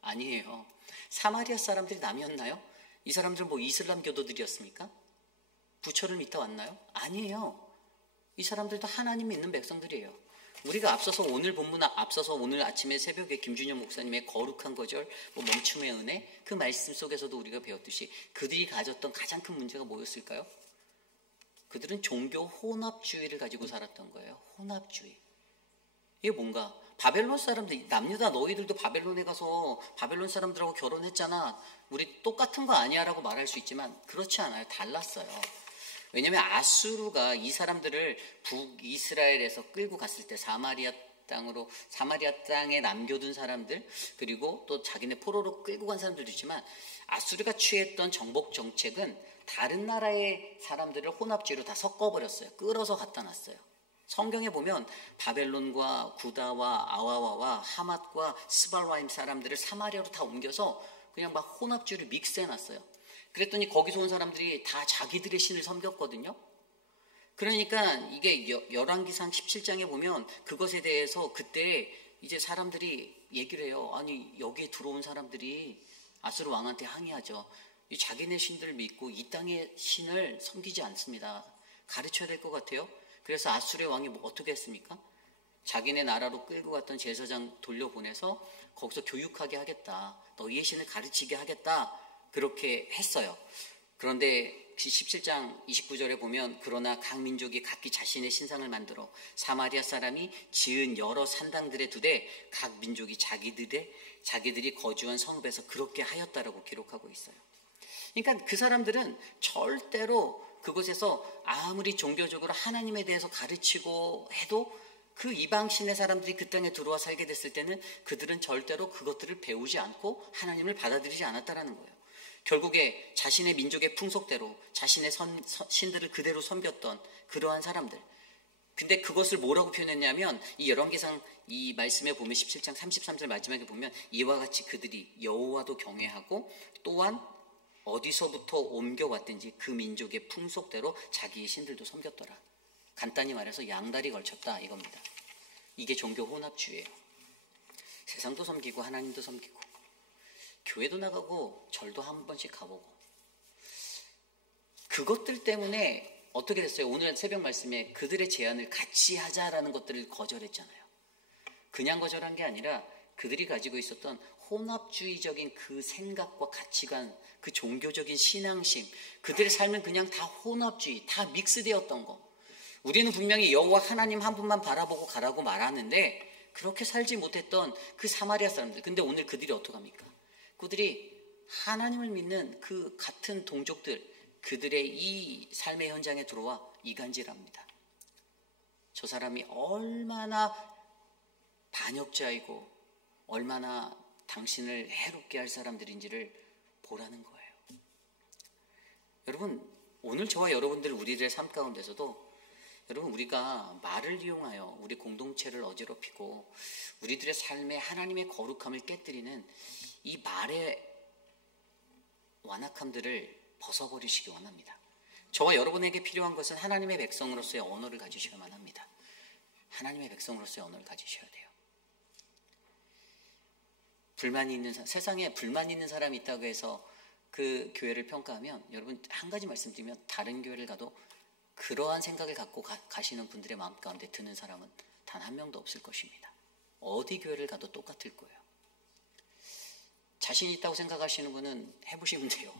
아니에요. 사마리아 사람들이 남이었나요? 이 사람들 뭐 이슬람 교도들이었습니까? 부처를 믿다 왔나요? 아니에요. 이 사람들도 하나님 믿는 백성들이에요. 우리가 오늘 본문 앞서서 오늘 아침에 새벽에 김준영 목사님의 거룩한 거절, 멈춤의 은혜, 그 말씀 속에서도 우리가 배웠듯이 그들이 가졌던 가장 큰 문제가 뭐였을까요? 그들은 종교 혼합주의를 가지고 살았던 거예요. 혼합주의. 이게 뭔가 바벨론 사람들, 남유다 너희들도 바벨론에 가서 바벨론 사람들하고 결혼했잖아. 우리 똑같은 거 아니야 라고 말할 수 있지만 그렇지 않아요. 달랐어요. 왜냐하면 아수르가 이 사람들을 북이스라엘에서 끌고 갔을 때 사마리아 땅에 남겨둔 사람들, 그리고 또 자기네 포로로 끌고 간 사람들도 있지만, 아수르가 취했던 정복 정책은 다른 나라의 사람들을 혼합주의로 다 섞어버렸어요. 끌어서 갖다 놨어요. 성경에 보면 바벨론과 구다와 아와와와 하맛과 스발와임 사람들을 사마리아로 다 옮겨서 그냥 막 혼합주의를 믹스해놨어요. 그랬더니 거기서 온 사람들이 다 자기들의 신을 섬겼거든요. 그러니까 이게 열왕기상 17장에 보면 그것에 대해서 그때 이제 사람들이 얘기를 해요. 아니, 여기에 들어온 사람들이 아수르 왕한테 항의하죠. 이 자기네 신들을 믿고 이 땅의 신을 섬기지 않습니다. 가르쳐야 될 것 같아요. 그래서 아수르의 왕이 어떻게 했습니까? 자기네 나라로 끌고 갔던 제사장 돌려보내서 거기서 교육하게 하겠다. 너희의 신을 가르치게 하겠다. 그렇게 했어요. 그런데 17장 29절에 보면, 그러나 각 민족이 각기 자신의 신상을 만들어 사마리아 사람이 지은 여러 산당들에 두되 각 민족이 자기들이 거주한 성읍에서 그렇게 하였다라고 기록하고 있어요. 그러니까 그 사람들은 절대로 그곳에서 아무리 종교적으로 하나님에 대해서 가르치고 해도 그 이방신의 사람들이 그 땅에 들어와 살게 됐을 때는 그들은 절대로 그것들을 배우지 않고 하나님을 받아들이지 않았다라는 거예요. 결국에 자신의 민족의 풍속대로 자신의 신들을 그대로 섬겼던 그러한 사람들. 근데 그것을 뭐라고 표현했냐면, 이 열왕기상 이 말씀에 보면 17장 33절 마지막에 보면, 이와 같이 그들이 여호와도 경외하고 또한 어디서부터 옮겨왔든지 그 민족의 풍속대로 자기의 신들도 섬겼더라. 간단히 말해서 양다리 걸쳤다 이겁니다. 이게 종교 혼합주의예요. 세상도 섬기고 하나님도 섬기고 교회도 나가고 절도 한 번씩 가보고, 그것들 때문에 어떻게 됐어요? 오늘 새벽 말씀에 그들의 제안을 같이 하자라는 것들을 거절했잖아요. 그냥 거절한 게 아니라 그들이 가지고 있었던 혼합주의적인 그 생각과 가치관, 그 종교적인 신앙심, 그들의 삶은 그냥 다 혼합주의, 다 믹스되었던 거. 우리는 분명히 여호와 하나님 한 분만 바라보고 가라고 말하는데 그렇게 살지 못했던 그 사마리아 사람들. 근데 오늘 그들이 어떡합니까? 그들이 하나님을 믿는 그 같은 동족들, 그들의 이 삶의 현장에 들어와 이간질합니다. 저 사람이 얼마나 반역자이고 얼마나 당신을 해롭게 할 사람들인지를 보라는 거예요. 여러분, 오늘 저와 여러분들 우리들의 삶 가운데서도 여러분, 우리가 말을 이용하여 우리 공동체를 어지럽히고 우리들의 삶에 하나님의 거룩함을 깨뜨리는 이 말의 완악함들을 벗어버리시기 원합니다. 저와 여러분에게 필요한 것은 하나님의 백성으로서의 언어를 가지셔야만 합니다. 하나님의 백성으로서의 언어를 가지셔야 돼요. 세상에 불만이 있는 사람이 있다고 해서 그 교회를 평가하면, 여러분 한 가지 말씀드리면, 다른 교회를 가도 그러한 생각을 갖고 가시는 분들의 마음 가운데 드는 사람은 단 한 명도 없을 것입니다. 어디 교회를 가도 똑같을 거예요. 자신 있다고 생각하시는 분은 해보시면 돼요.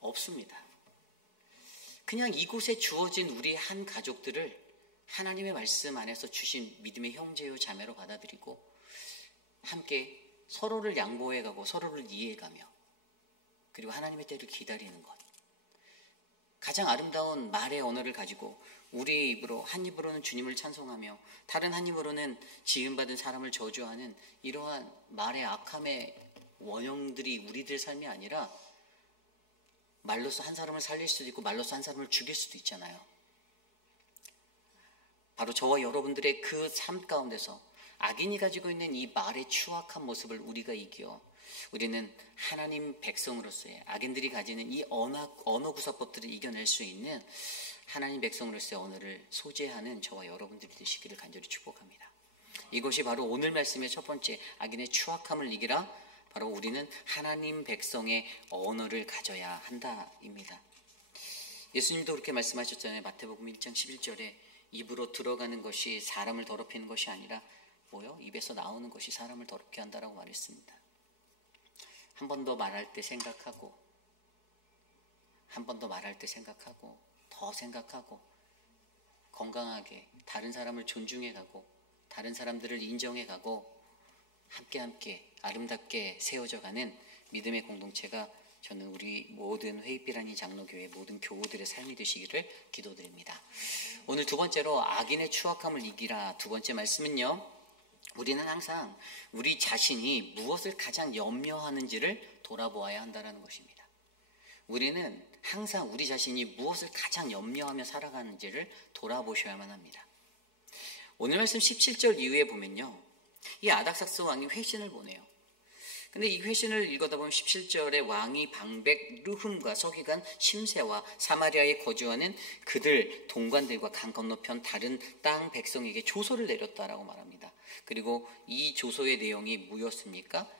없습니다. 그냥 이곳에 주어진 우리 한 가족들을 하나님의 말씀 안에서 주신 믿음의 형제요 자매로 받아들이고 함께 서로를 양보해가고 서로를 이해해가며, 그리고 하나님의 때를 기다리는 것. 가장 아름다운 말의 언어를 가지고 우리의 입으로, 한 입으로는 주님을 찬송하며 다른 한 입으로는 지음받은 사람을 저주하는 이러한 말의 악함의 원형들이 우리들의 삶이 아니라, 말로서 한 사람을 살릴 수도 있고 말로서 한 사람을 죽일 수도 있잖아요. 바로 저와 여러분들의 그 삶 가운데서 악인이 가지고 있는 이 말의 추악한 모습을 우리가 이겨 우리는 하나님 백성으로서의, 악인들이 가지는 이 언어 구사법들을 이겨낼 수 있는 하나님 백성으로서의 언어를 소재하는 저와 여러분들이 되시기를 간절히 축복합니다. 이것이 바로 오늘 말씀의 첫 번째, 악인의 추악함을 이기라. 바로 우리는 하나님 백성의 언어를 가져야 한다입니다. 예수님도 그렇게 말씀하셨잖아요. 마태복음 1장 11절에 입으로 들어가는 것이 사람을 더럽히는 것이 아니라 입에서 나오는 것이 사람을 더럽게 한다라고 말했습니다. 한 번 더 말할 때 생각하고, 한 번 더 말할 때 생각하고, 더 생각하고, 건강하게 다른 사람을 존중해가고 다른 사람들을 인정해가고 함께 아름답게 세워져가는 믿음의 공동체가 저는 우리 모든 회입비라니 장로교회 모든 교우들의 삶이 되시기를 기도드립니다. 오늘 두 번째로 악인의 추악함을 이기라. 두 번째 말씀은요, 우리는 항상 우리 자신이 무엇을 가장 염려하는지를 돌아보아야 한다는 것입니다. 우리는 항상 우리 자신이 무엇을 가장 염려하며 살아가는지를 돌아보셔야만 합니다. 오늘 말씀 17절 이후에 보면요, 이 아닥사스 왕이 회신을 보내요. 근데 이 회신을 읽어다 보면 17절에 왕이 방백 르흠과 서기관 심세와 사마리아에 거주하는 그들 동관들과 강 건너편 다른 땅 백성에게 조서를 내렸다라고 말합니다. 그리고 이 조서의 내용이 뭐였습니까?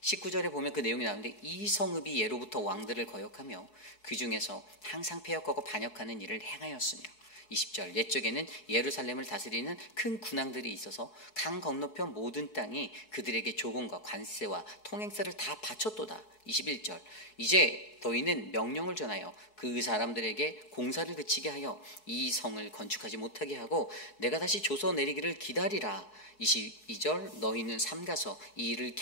19절에 보면 그 내용이 나오는데, 이 성읍이 예로부터 왕들을 거역하며 그 중에서 항상 패역하고 반역하는 일을 행하였으며, 20절, 옛적에는 예루살렘을 다스리는 큰 군왕들이 있어서 강 건너편 모든 땅이 그들에게 조공과 관세와 통행세를 다 바쳤도다. 21절, 이제 너희는 명령을 전하여 그 사람들에게 공사를 그치게 하여 이 성을 건축하지 못하게 하고 내가 다시 조서 내리기를 기다리라. 22절, 너희는 삼가서 이 일을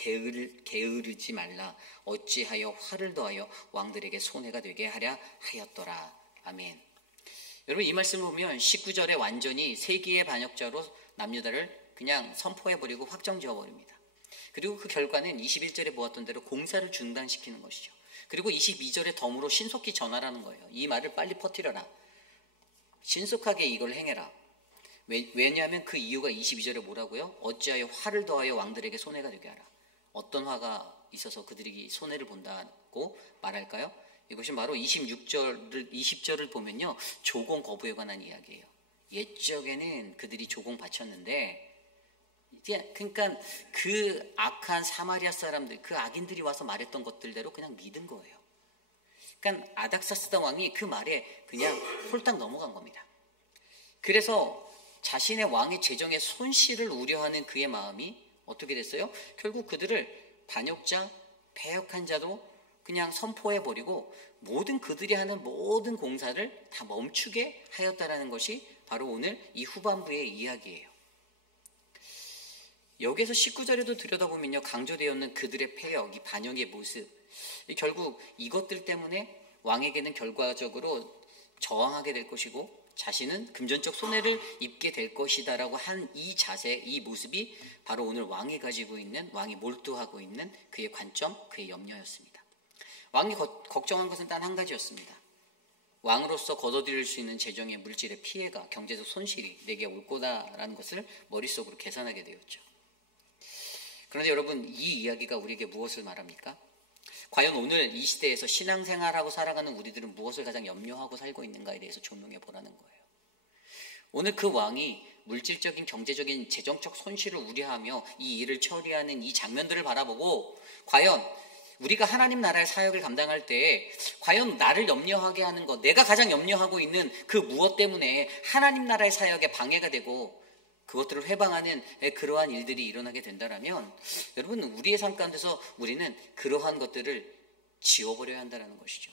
게으르지 말라. 어찌하여 화를 더하여 왕들에게 손해가 되게 하랴 하였더라. 아멘. 여러분, 이 말씀을 보면 19절에 완전히 세기의 반역자로 남유다를 그냥 선포해버리고 확정 지어버립니다. 그리고 그 결과는 21절에 보았던 대로 공사를 중단시키는 것이죠. 그리고 22절에 덤으로 신속히 전하라는 거예요. 이 말을 빨리 퍼뜨려라. 신속하게 이걸 행해라. 왜냐하면 그 이유가 22절에 뭐라고요? 어찌하여 화를 더하여 왕들에게 손해가 되게 하라. 어떤 화가 있어서 그들이 손해를 본다고 말할까요? 이것이 바로 20절을 보면요, 조공 거부에 관한 이야기예요. 옛적에는 그들이 조공 바쳤는데, 그러니까 그 악한 사마리아 사람들, 그 악인들이 와서 말했던 것들대로 그냥 믿은 거예요. 그러니까 아닥사스다 왕이 그 말에 그냥 홀딱 넘어간 겁니다. 그래서 자신의 왕의 재정의 손실을 우려하는 그의 마음이 어떻게 됐어요? 결국 그들을 반역자, 패역한 자도 그냥 선포해버리고 모든 그들이 하는 모든 공사를 다 멈추게 하였다라는 것이 바로 오늘 이 후반부의 이야기예요. 여기에서 19절에도 들여다보면요, 강조되었는 그들의 패역, 이 반역의 모습, 결국 이것들 때문에 왕에게는 결과적으로 저항하게 될 것이고 자신은 금전적 손해를 입게 될 것이다라고 한 이 자세, 이 모습이 바로 오늘 왕이 가지고 있는, 왕이 몰두하고 있는 그의 관점, 그의 염려였습니다. 왕이 걱정한 것은 단 한 가지였습니다. 왕으로서 거둬들일 수 있는 재정의 물질의 피해가, 경제적 손실이 내게 올 거다라는 것을 머릿속으로 계산하게 되었죠. 그런데 여러분, 이 이야기가 우리에게 무엇을 말합니까? 과연 오늘 이 시대에서 신앙생활하고 살아가는 우리들은 무엇을 가장 염려하고 살고 있는가에 대해서 조명해 보라는 거예요. 오늘 그 왕이 물질적인, 경제적인, 재정적 손실을 우려하며 이 일을 처리하는 이 장면들을 바라보고, 과연 우리가 하나님 나라의 사역을 감당할 때 과연 나를 염려하게 하는 것, 내가 가장 염려하고 있는 그 무엇 때문에 하나님 나라의 사역에 방해가 되고 그것들을 회방하는 그러한 일들이 일어나게 된다면, 여러분, 우리의 삶 가운데서 우리는 그러한 것들을 지워버려야 한다는 것이죠.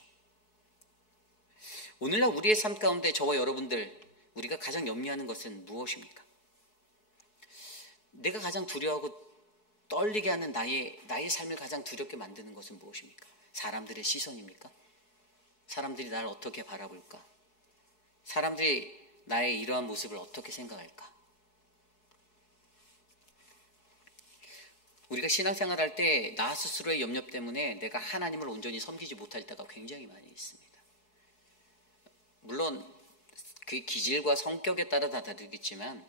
오늘날 우리의 삶 가운데 저와 여러분들, 우리가 가장 염려하는 것은 무엇입니까? 내가 가장 두려워하고 떨리게 하는 나의 삶을 가장 두렵게 만드는 것은 무엇입니까? 사람들의 시선입니까? 사람들이 나를 어떻게 바라볼까? 사람들이 나의 이러한 모습을 어떻게 생각할까? 우리가 신앙생활 할 때 나 스스로의 염려 때문에 내가 하나님을 온전히 섬기지 못할 때가 굉장히 많이 있습니다. 물론 그 기질과 성격에 따라 다 다르겠지만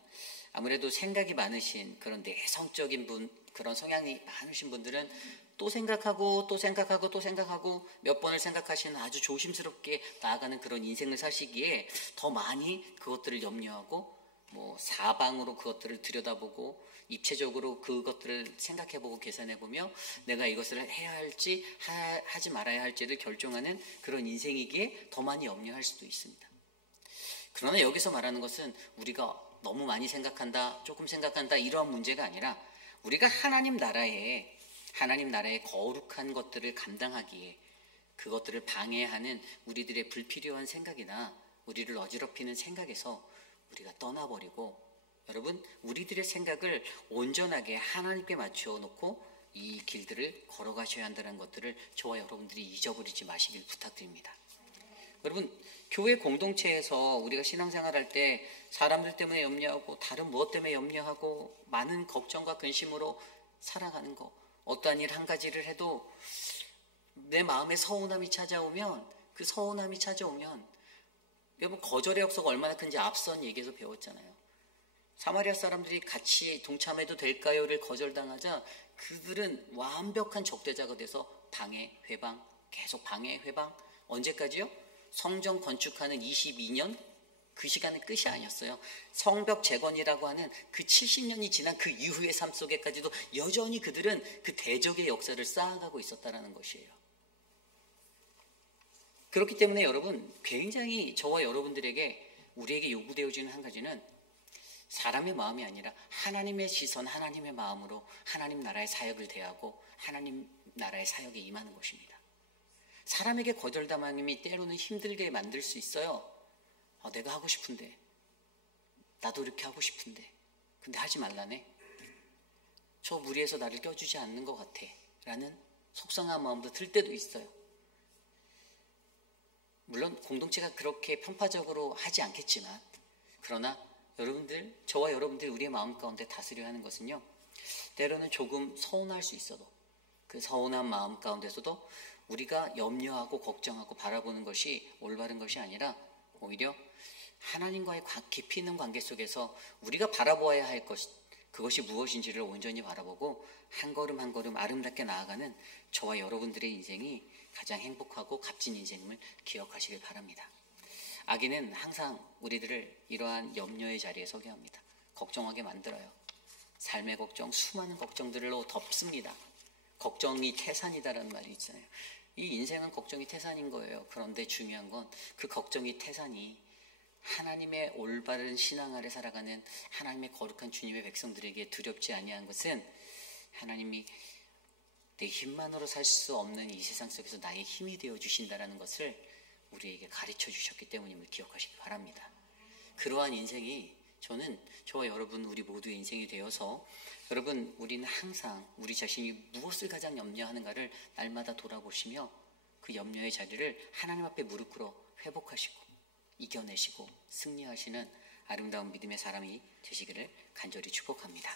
아무래도 생각이 많으신 그런 내성적인 분, 그런 성향이 많으신 분들은 또 생각하고 또 생각하고 또 생각하고 몇 번을 생각하시는 아주 조심스럽게 나아가는 그런 인생을 사시기에 더 많이 그것들을 염려하고 사방으로 그것들을 들여다보고 입체적으로 그것들을 생각해보고 계산해보며 내가 이것을 해야 할지 하지 말아야 할지를 결정하는 그런 인생이기에 더 많이 염려할 수도 있습니다. 그러나 여기서 말하는 것은 우리가 너무 많이 생각한다, 조금 생각한다, 이러한 문제가 아니라 우리가 하나님 나라의 거룩한 것들을 감당하기에 그것들을 방해하는 우리들의 불필요한 생각이나 우리를 어지럽히는 생각에서 우리가 떠나버리고, 여러분, 우리들의 생각을 온전하게 하나님께 맞추어 놓고 이 길들을 걸어가셔야 한다는 것들을 저와 여러분들이 잊어버리지 마시길 부탁드립니다. 여러분, 교회 공동체에서 우리가 신앙생활할 때 사람들 때문에 염려하고 다른 무엇 때문에 염려하고 많은 걱정과 근심으로 살아가는 거, 어떠한 일 한 가지를 해도 내 마음에 서운함이 찾아오면 여러분, 거절의 역사가 얼마나 큰지 앞선 얘기에서 배웠잖아요. 사마리아 사람들이 같이 동참해도 될까요를 거절당하자 그들은 완벽한 적대자가 돼서 방해, 회방, 계속 방해, 회방. 언제까지요? 성전 건축하는 22년? 그 시간은 끝이 아니었어요. 성벽 재건이라고 하는 그 70년이 지난 그 이후의 삶 속에까지도 여전히 그들은 그 대적의 역사를 쌓아가고 있었다는 것이에요. 그렇기 때문에 여러분, 굉장히 저와 여러분들에게 우리에게 요구되어지는 한 가지는 사람의 마음이 아니라 하나님의 시선, 하나님의 마음으로 하나님 나라의 사역을 대하고 하나님 나라의 사역에 임하는 것입니다. 사람에게 거절당함이 때로는 힘들게 만들 수 있어요. 내가 하고 싶은데, 나도 이렇게 하고 싶은데, 근데 하지 말라네. 저 무리에서 나를 껴주지 않는 것 같아 라는 속상한 마음도 들 때도 있어요. 물론 공동체가 그렇게 편파적으로 하지 않겠지만, 그러나 여러분들, 저와 여러분들이 우리의 마음 가운데 다스려야 하는 것은요, 때로는 조금 서운할 수 있어도 그 서운한 마음 가운데서도 우리가 염려하고 걱정하고 바라보는 것이 올바른 것이 아니라 오히려 하나님과의 깊이 있는 관계 속에서 우리가 바라보아야 할 그것이 무엇인지를 온전히 바라보고 한 걸음 한 걸음 아름답게 나아가는 저와 여러분들의 인생이 가장 행복하고 값진 인생임을 기억하시길 바랍니다. 악인은 항상 우리들을 이러한 염려의 자리에 서게 합니다. 걱정하게 만들어요. 삶의 걱정, 수많은 걱정들로 덮습니다. 걱정이 태산이다라는 말이 있잖아요. 이 인생은 걱정이 태산인 거예요. 그런데 중요한 건 그 걱정이 태산이 하나님의 올바른 신앙 아래 살아가는 하나님의 거룩한 주님의 백성들에게 두렵지 아니한 것은 하나님이 내 힘만으로 살 수 없는 이 세상 속에서 나의 힘이 되어 주신다라는 것을 우리에게 가르쳐 주셨기 때문임을 기억하시기 바랍니다. 그러한 인생이 저와 여러분 우리 모두의 인생이 되어서 여러분, 우리는 항상 우리 자신이 무엇을 가장 염려하는가를 날마다 돌아보시며 그 염려의 자리를 하나님 앞에 무릎 꿇어 회복하시고 이겨내시고 승리하시는 아름다운 믿음의 사람이 되시기를 간절히 축복합니다.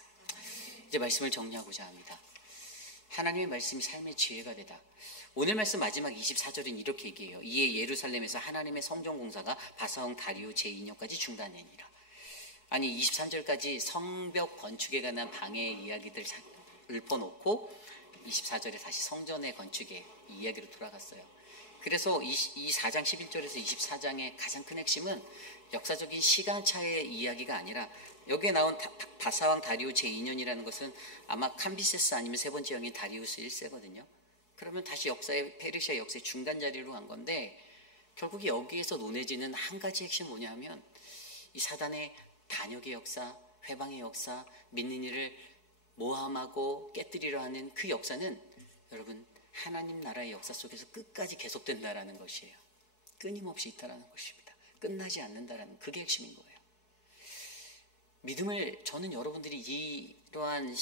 이제 말씀을 정리하고자 합니다. 하나님의 말씀이 삶의 지혜가 되다. 오늘 말씀 마지막 24절은 이렇게 얘기해요. 이에 예루살렘에서 하나님의 성전 공사가 바사왕 다리오 제2년까지 중단되니라. 아니 23절까지 성벽 건축에 관한 방해의 이야기들 읊어놓고 24절에 다시 성전의 건축의 이야기로 돌아갔어요. 그래서 이 4장 11절에서 24장의 가장 큰 핵심은 역사적인 시간차의 이야기가 아니라 여기에 나온 바사왕 다리오 제2년이라는 것은 아마 캄비세스 아니면 세 번째 왕인 다리우스 1세거든요. 그러면 다시 페르시아 역사의 중간 자리로 간 건데 결국 여기에서 논해지는 한 가지 핵심은 뭐냐면 이 사단의 단역의 역사, 회방의 역사, 믿는 이를 모함하고 깨뜨리려 하는 그 역사는 여러분 하나님 나라의 역사 속에서 끝까지 계속된다라는 것이에요. 끊임없이 있다라는 것입니다. 끝나지 않는다라는 그게 핵심인 거예요. 믿음을 저는 여러분들이 이러한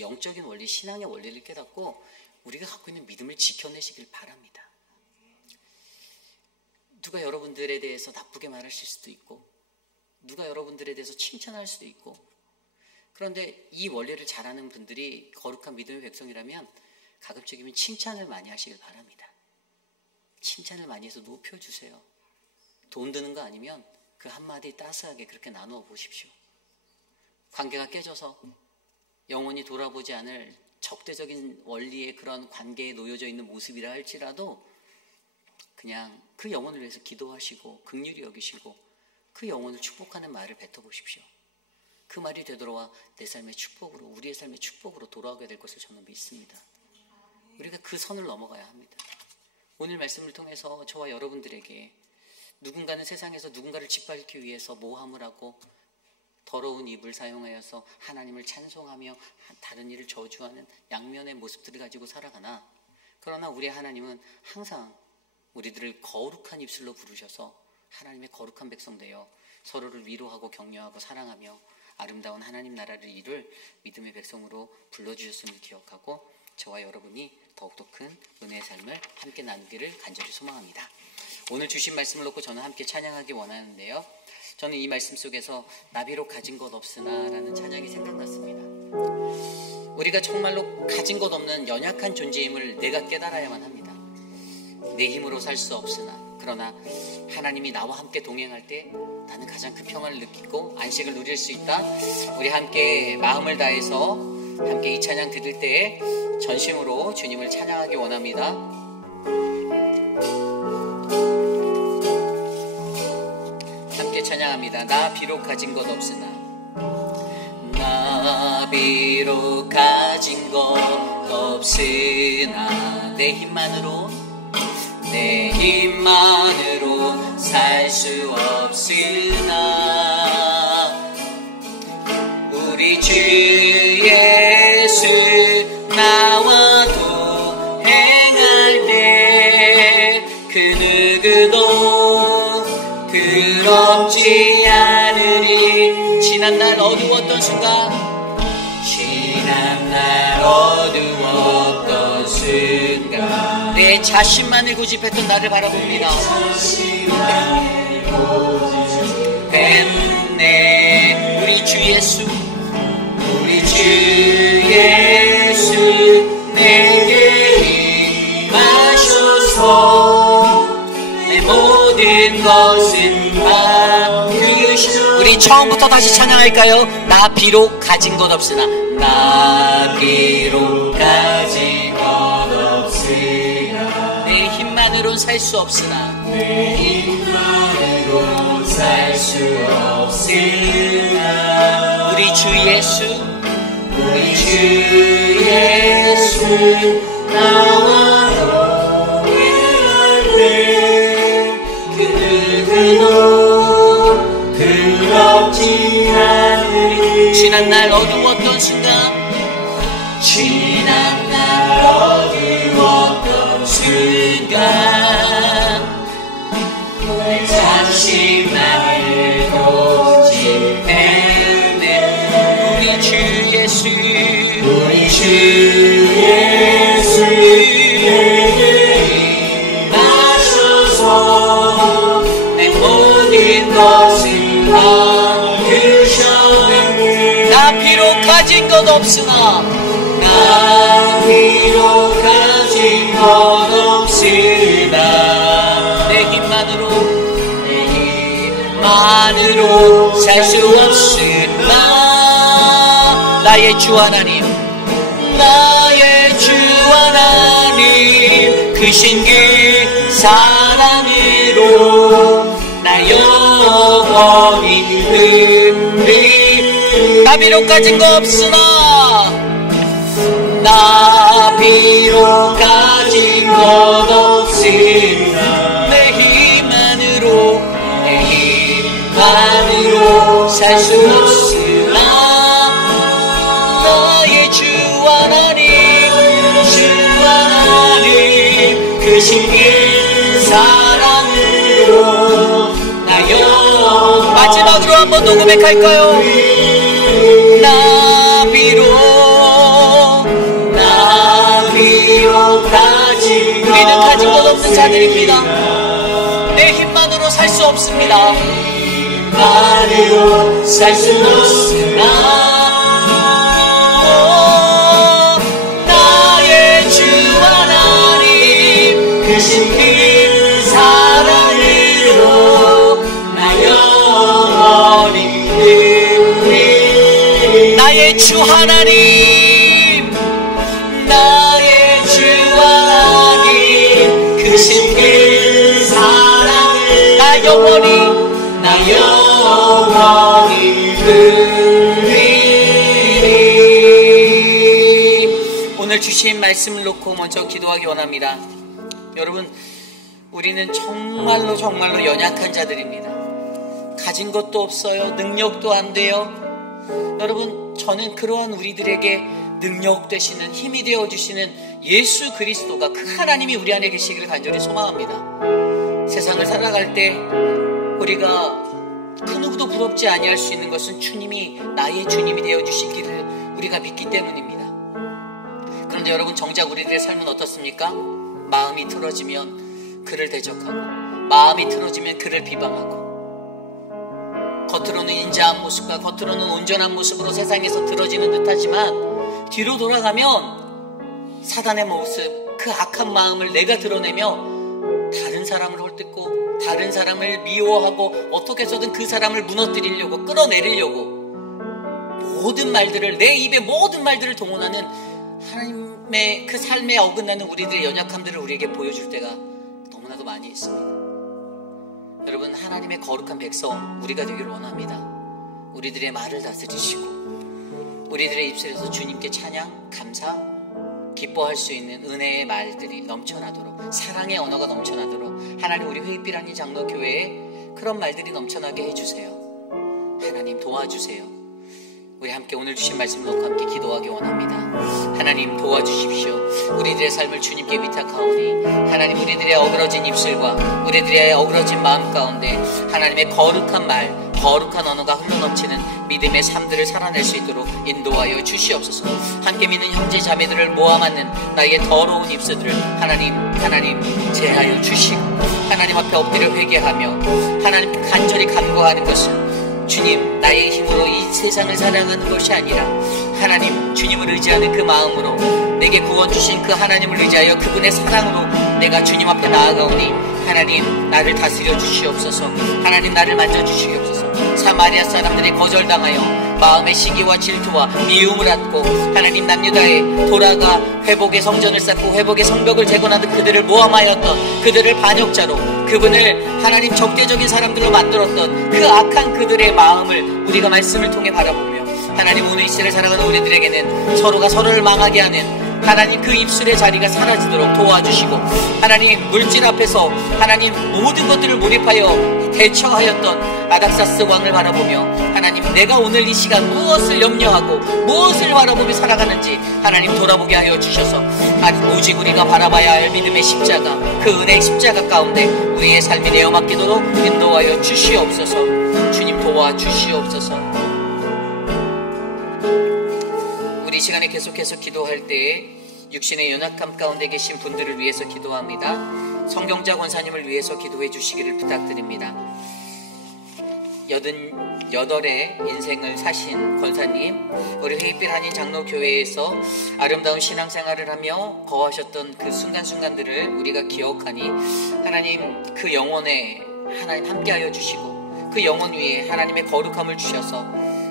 영적인 원리, 신앙의 원리를 깨닫고 우리가 갖고 있는 믿음을 지켜내시길 바랍니다. 누가 여러분들에 대해서 나쁘게 말하실 수도 있고 누가 여러분들에 대해서 칭찬할 수도 있고 그런데 이 원리를 잘하는 분들이 거룩한 믿음의 백성이라면 가급적이면 칭찬을 많이 하시길 바랍니다. 칭찬을 많이 해서 높여주세요. 돈 드는 거 아니면 그 한마디 따스하게 그렇게 나누어 보십시오. 관계가 깨져서 영원히 돌아보지 않을 적대적인 원리의 그런 관계에 놓여져 있는 모습이라 할지라도 그냥 그 영혼을 위해서 기도하시고 긍휼히 여기시고 그 영혼을 축복하는 말을 뱉어보십시오. 그 말이 되돌아와 내 삶의 축복으로 우리의 삶의 축복으로 돌아오게 될 것을 저는 믿습니다. 우리가 그 선을 넘어가야 합니다. 오늘 말씀을 통해서 저와 여러분들에게 누군가는 세상에서 누군가를 짓밟기 위해서 모함을 하고 더러운 입을 사용하여서 하나님을 찬송하며 다른 이를 저주하는 양면의 모습들을 가지고 살아가나 그러나 우리 하나님은 항상 우리들을 거룩한 입술로 부르셔서 하나님의 거룩한 백성 되어 서로를 위로하고 격려하고 사랑하며 아름다운 하나님 나라를 이룰 믿음의 백성으로 불러주셨음을 기억하고 저와 여러분이 더욱더 큰 은혜의 삶을 함께 나누기를 간절히 소망합니다. 오늘 주신 말씀을 놓고 저는 함께 찬양하기 원하는데요. 저는 이 말씀 속에서 나 비록 가진 것 없으나 라는 찬양이 생각났습니다. 우리가 정말로 가진 것 없는 연약한 존재임을 내가 깨달아야만 합니다. 내 힘으로 살 수 없으나, 그러나 하나님이 나와 함께 동행할 때 나는 가장 큰 평안을 느끼고 안식을 누릴 수 있다. 우리 함께 마음을 다해서 함께 이 찬양 드릴 때에 전심으로 주님을 찬양하기 원합니다. 함께 찬양합니다. 나 비록 가진 것 없으나, 나 비록 가진 것 없으나 내 힘만으로 살 수 없으나 우리 주 예수 나와 동행할 때 그 누구도 부럽지 않으리. 지난 날 어두웠던 순간, 내 자신만을 고집했던 나를 바라봅니다. 네, 우리 주 예수 내게 임하셔서 내 모든 것은 바꾸시오. 우리 처음부터 다시 찬양할까요? 나 비록 가진 것 없으나, 나 비록 가진 것 없으나 내 힘만으론 살 수 없으나, 내 힘만으론 살 수 없으나 우리 주 예수 나와 동행할 때 그 누구도 부럽지 않으리. 지난 날 어두웠던 순간, 자신만을 고집했네. 우리 주 예수 내게 임하셔서 내 모든 것을 바꾸셨네. 나 비록 가진 것 없으나, 나 비록 가진 것 없으나 내 힘만으로 살 수 없으나 나의 주 하나님 크신 그 사랑으로 나 영원히 누리. 나 비록 가진 것 없으나, 나 비록 가진 것 없으나 내 힘만으로 살 수 없으나 나의 주 하나님 크신 그 사랑으로 나 마지막으로 한 번 더 고백할까요? 나 비록 우리는 가진 것 없는 자들입니다. 내 힘만으로 살 수 없습니다. 살 수 없으나 나의 주 하나님 크신 그 사랑으로 나 영원히 누리. 나의 주 하나님 크신 그 사랑을 나 영원히 누리리. 오늘 주신 말씀을 놓고 먼저 기도하기 원합니다. 여러분, 우리는 정말로 연약한 자들입니다. 가진 것도 없어요. 능력도 안 돼요. 여러분, 저는 그러한 우리들에게 능력 되시는, 힘이 되어주시는 예수 그리스도가, 그 하나님이 우리 안에 계시기를 간절히 소망합니다. 세상을 살아갈 때 우리가 그 누구도 부럽지 아니할 수 있는 것은 주님이 나의 주님이 되어주시기를 우리가 믿기 때문입니다. 그러나 그런데 여러분, 정작 우리들의 삶은 어떻습니까? 마음이 틀어지면 그를 대적하고, 마음이 틀어지면 그를 비방하고, 겉으로는 인자한 모습과 겉으로는 온전한 모습으로 세상에서 들어지는 듯하지만 뒤로 돌아가면 사단의 모습, 그 악한 마음을 내가 드러내며 다른 사람을 헐뜯고 다른 사람을 미워하고 어떻게 해서든 그 사람을 무너뜨리려고, 끌어내리려고 모든 말들을, 내 입에 모든 말들을 동원하는 하나님의 그 삶에 어긋나는 우리들의 연약함들을 우리에게 보여줄 때가 너무나도 많이 있습니다. 여러분, 하나님의 거룩한 백성 우리가 되기를 원합니다. 우리들의 말을 다스리시고 우리들의 입술에서 주님께 찬양, 감사, 기뻐할 수 있는 은혜의 말들이 넘쳐나도록, 사랑의 언어가 넘쳐나도록 하나님, 우리 회의빛 아닌 장로교회에 그런 말들이 넘쳐나게 해주세요. 하나님 도와주세요. 우리 함께 오늘 주신 말씀을 놓고 함께 기도하기 원합니다. 하나님 도와주십시오. 우리들의 삶을 주님께 위탁하오니 하나님, 우리들의 어그러진 입술과 우리들의 어그러진 마음 가운데 하나님의 거룩한 말, 거룩한 언어가 흘러넘치는 믿음의 삶들을 살아낼 수 있도록 인도하여 주시옵소서. 함께 믿는 형제 자매들을 모아맞는 나의 더러운 입술들을 하나님 제하여 주시고, 하나님 앞에 엎드려 회개하며 하나님 간절히 간구하는 것은 주님, 나의 힘으로 이 세상을 살아가는 것이 아니라 하나님, 주님을 의지하는 그 마음으로, 내게 구원 주신 그 하나님을 의지하여 그분의 사랑으로 내가 주님 앞에 나아가오니 하나님, 나를 다스려 주시옵소서. 하나님, 나를 만져주시옵소서. 사마리아 사람들이 거절당하여 마음의 시기와 질투와 미움을 안고 하나님, 남유다에 돌아가 회복의 성전을 쌓고 회복의 성벽을 재건하던 그들을 모함하였던, 그들을 반역자로, 그분을 하나님 적대적인 사람들로 만들었던 그 악한 그들의 마음을 우리가 말씀을 통해 바라보며 하나님, 오늘 이 시대를 살아가는 우리들에게는 서로가 서로를 망하게 하는 하나님 그 입술의 자리가 사라지도록 도와주시고, 하나님 물질 앞에서 하나님 모든 것들을 몰입하여 대처하였던 아닥사스 왕을 바라보며 하나님, 내가 오늘 이 시간 무엇을 염려하고 무엇을 바라보며 살아가는지 하나님 돌아보게 하여 주셔서 오직 우리가 바라봐야 할 믿음의 십자가, 그 은혜의 십자가 가운데 우리의 삶이 내어맡기도록 인도하여 주시옵소서. 주님 도와주시옵소서. 우리 이 시간에 계속해서 기도할 때에 육신의 연약함 가운데 계신 분들을 위해서 기도합니다. 성경자 권사님을 위해서 기도해 주시기를 부탁드립니다. 88의 인생을 사신 권사님, 우리 회의빛 한인 장로교회에서 아름다운 신앙생활을 하며 거하셨던 그 순간순간들을 우리가 기억하니 하나님, 그 영혼에 하나님 함께하여 주시고 그 영혼 위에 하나님의 거룩함을 주셔서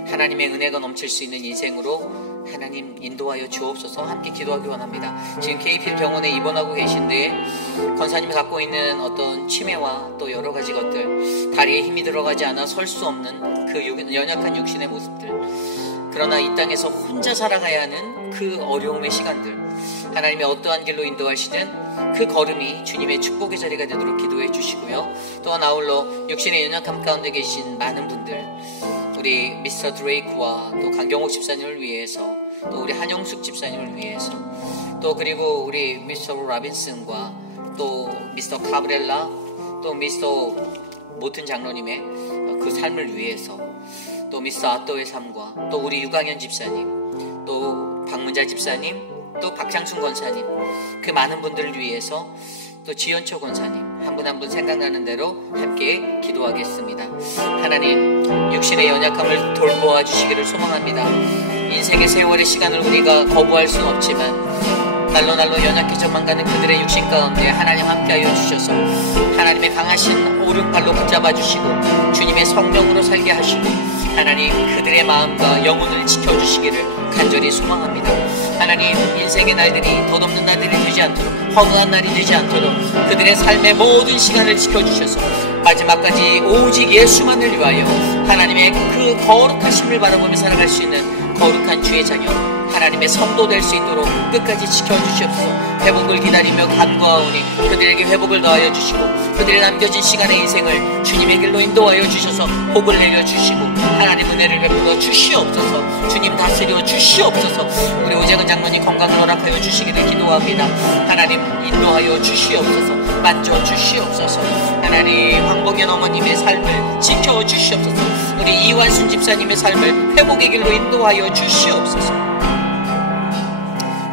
하나님의 은혜가 넘칠 수 있는 인생으로 하나님 인도하여 주옵소서. 함께 기도하기 원합니다. 지금 KPL 병원에 입원하고 계신데 권사님이 갖고 있는 어떤 치매와 또 여러 가지 것들, 다리에 힘이 들어가지 않아 설 수 없는 그 연약한 육신의 모습들, 그러나 이 땅에서 혼자 살아가야 하는 그 어려움의 시간들, 하나님의 어떠한 길로 인도하시든 그 걸음이 주님의 축복의 자리가 되도록 기도해 주시고요. 또한 아울러 육신의 연약함 가운데 계신 많은 분들, 우리 미스터 드레이크와 또 강경옥 집사님을 위해서, 또 우리 한영숙 집사님을 위해서, 또 그리고 우리 미스터 라빈슨과 또 미스터 카브렐라, 또 미스터 모튼 장로님의 그 삶을 위해서, 또 미스터 아또의 삶과 또 우리 유강현 집사님, 또 박문자 집사님, 또 박장순 권사님, 그 많은 분들을 위해서, 또 지연초 권사님, 한 분 한 분 생각나는 대로 함께 기도하겠습니다. 하나님, 육신의 연약함을 돌보아 주시기를 소망합니다. 인생의 세월의 시간을 우리가 거부할 수는 없지만 날로 연약해져만 가는 그들의 육신 가운데 하나님 함께하여 주셔서 하나님의 강하신 오른팔로 붙잡아 주시고 주님의 성령으로 살게 하시고 하나님, 그들의 마음과 영혼을 지켜주시기를 간절히 소망합니다. 하나님, 인생의 날들이 덧없는 날들이 되지 않도록, 허무한 날이 되지 않도록 그들의 삶의 모든 시간을 지켜주셔서 마지막까지 오직 예수만을 위하여 하나님의 그 거룩하심을 바라보며 살아갈 수 있는 거룩한 주의 자녀, 하나님의 성도 될 수 있도록 끝까지 지켜주시옵소서. 회복을 기다리며 간구하오니 그들에게 회복을 더하여 주시고 그들의 남겨진 시간의 인생을 주님의 길로 인도하여 주셔서 복을 내려주시고 하나님 은혜를 베풀어 주시옵소서. 주님 다스려 주시옵소서. 우리 오재근 장로님 건강을 허락하여 주시기를 기도합니다. 하나님 인도하여 주시옵소서. 만져 주시옵소서. 하나님 황봉현 어머님의 삶을 지켜 주시옵소서. 우리 이완순 집사님의 삶을 회복의 길로 인도하여 주시옵소서.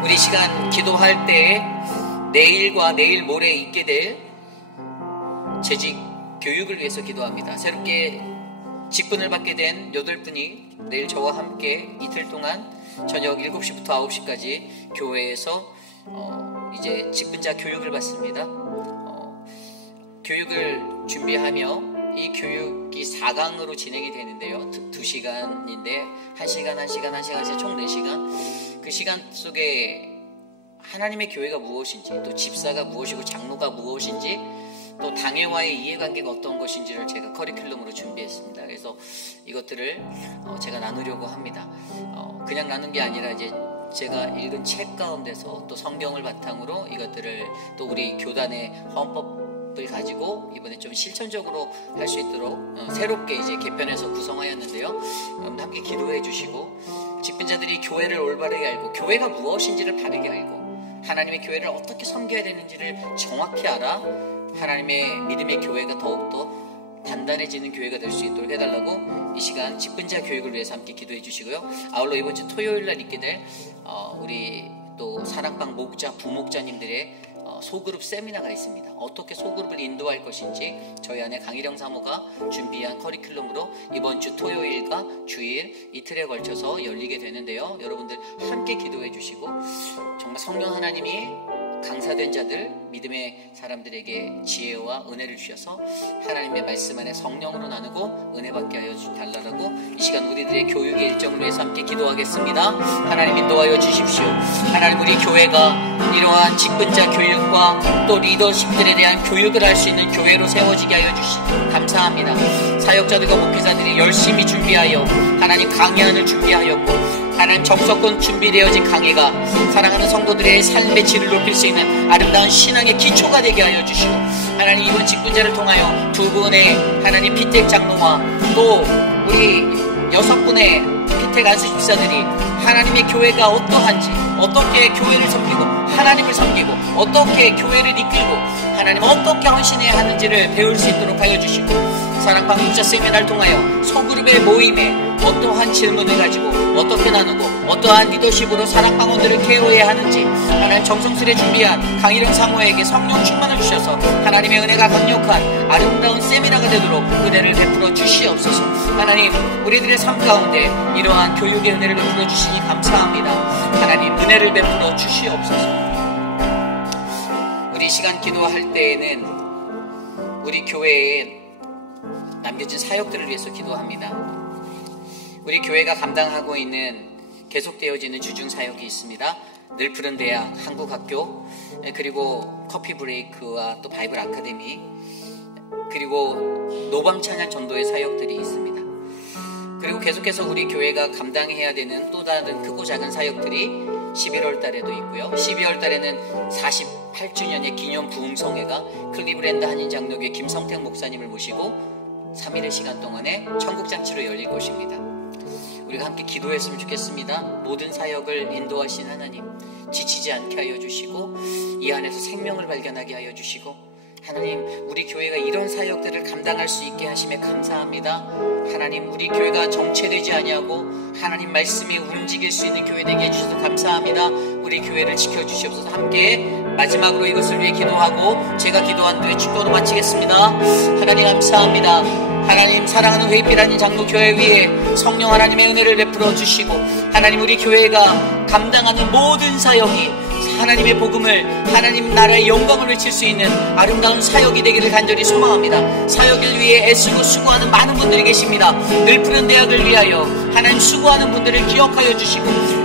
우리 우리 시간 기도할 때에 내일과 내일 모레 있게 될 재직 교육을 위해서 기도합니다. 새롭게 직분을 받게 된 8분이 내일 저와 함께 이틀 동안 저녁 7시부터 9시까지 교회에서 이제 직분자 교육을 받습니다. 교육을 준비하며 이 교육이 4강으로 진행이 되는데요. 2시간인데 1시간씩 총 4시간. 그 시간 속에 하나님의 교회가 무엇인지, 또 집사가 무엇이고 장로가 무엇인지, 또 당회와의 이해관계가 어떤 것인지를 제가 커리큘럼으로 준비했습니다. 그래서 이것들을 제가 나누려고 합니다. 그냥 나눈 게 아니라 이제 제가 읽은 책 가운데서 또 성경을 바탕으로 이것들을 또 우리 교단의 헌법을 가지고 이번에 좀 실천적으로 할 수 있도록 새롭게 이제 개편해서 구성하였는데요. 여러분 함께 기도해 주시고, 직분자들이 교회를 올바르게 알고 교회가 무엇인지를 바르게 알고 하나님의 교회를 어떻게 섬겨야 되는지를 정확히 알아 하나님의 믿음의 교회가 더욱더 단단해지는 교회가 될 수 있도록 해달라고 이 시간 직분자 교육을 위해서 함께 기도해 주시고요. 아울러 이번 주 토요일 날 있게 될 우리 또 사랑방 목자, 부목자님들의 소그룹 세미나가 있습니다. 어떻게 소그룹을 인도할 것인지 저희 안에 강일영 사모가 준비한 커리큘럼으로 이번 주 토요일과 주일 이틀에 걸쳐서 열리게 되는데요. 여러분들 함께 기도해 주시고, 정말 성령 하나님이 강사된 자들, 믿음의 사람들에게 지혜와 은혜를 주셔서 하나님의 말씀 안에 성령으로 나누고 은혜 받게 하여 달라고 이 시간 우리들의 교육의 일정을 위해서 함께 기도하겠습니다. 하나님 인도하여 주십시오. 하나님, 우리 교회가 이러한 직분자 교육과 또 리더십들에 대한 교육을 할 수 있는 교회로 세워지게 하여 주시니 감사합니다. 사역자들과 목회자들이 열심히 준비하여 하나님 강의안을 준비하였고, 하나님 정석권 준비되어진 강의가 사랑하는 성도들의 삶의 질을 높일 수 있는 아름다운 신앙의 기초가 되게 하여 주시고, 하나님 이번 직분자를 통하여 2분의 하나님 피택 장로와 또 우리 6분의 피택 안수 집사들이 하나님의 교회가 어떠한지, 어떻게 교회를 섬기고 하나님을 섬기고 어떻게 교회를 이끌고 하나님 어떻게 헌신해야 하는지를 배울 수 있도록 하여 주시고, 사랑방 목자 세미나를 통하여 소그룹의 모임에 어떠한 질문을 가지고 어떻게 나누고 어떠한 리더십으로 사랑방원들을 케어해야 하는지 하나님 정성스레 준비한 강일영 사모에게 성령 충만을 주셔서 하나님의 은혜가 강력한 아름다운 세미나가 되도록 은혜를 베풀어 주시옵소서. 하나님, 우리들의 삶 가운데 이러한 교육의 은혜를 베풀어 주시니 감사합니다. 하나님 은혜를 베풀어 주시옵소서. 우리 시간 기도할 때에는 우리 교회에 남겨진 사역들을 위해서 기도합니다. 우리 교회가 감당하고 있는 계속되어지는 주중 사역이 있습니다. 늘 푸른 대학, 한국학교, 그리고 커피 브레이크와 또 바이블 아카데미, 그리고 노방 찬양 전도의 사역들이 있습니다. 그리고 계속해서 우리 교회가 감당해야 되는 또 다른 크고 작은 사역들이 11월 달에도 있고요. 12월 달에는 48주년의 기념 부흥성회가 클리브랜드 한인장로교회 김성택 목사님을 모시고 3일의 시간 동안에 천국잔치로 열릴 것입니다. 우리가 함께 기도했으면 좋겠습니다. 모든 사역을 인도하신 하나님, 지치지 않게 하여 주시고 이 안에서 생명을 발견하게 하여 주시고, 하나님 우리 교회가 이런 사역들을 감당할 수 있게 하심에 감사합니다. 하나님, 우리 교회가 정체되지 아니하고 하나님 말씀에 움직일 수 있는 교회 되게 해주셔서 감사합니다. 우리 교회를 지켜주시옵소서. 함께 마지막으로 이것을 위해 기도하고 제가 기도한 뒤에 축도로 마치겠습니다. 하나님 감사합니다. 하나님, 사랑하는 회의필하는 장로교회 위에 성령 하나님의 은혜를 베풀어 주시고, 하나님 우리 교회가 감당하는 모든 사역이 하나님의 복음을, 하나님 나라의 영광을 외칠 수 있는 아름다운 사역이 되기를 간절히 소망합니다. 사역을 위해 애쓰고 수고하는 많은 분들이 계십니다. 늘 푸른 대학을 위하여 하나님 수고하는 분들을 기억하여 주시고,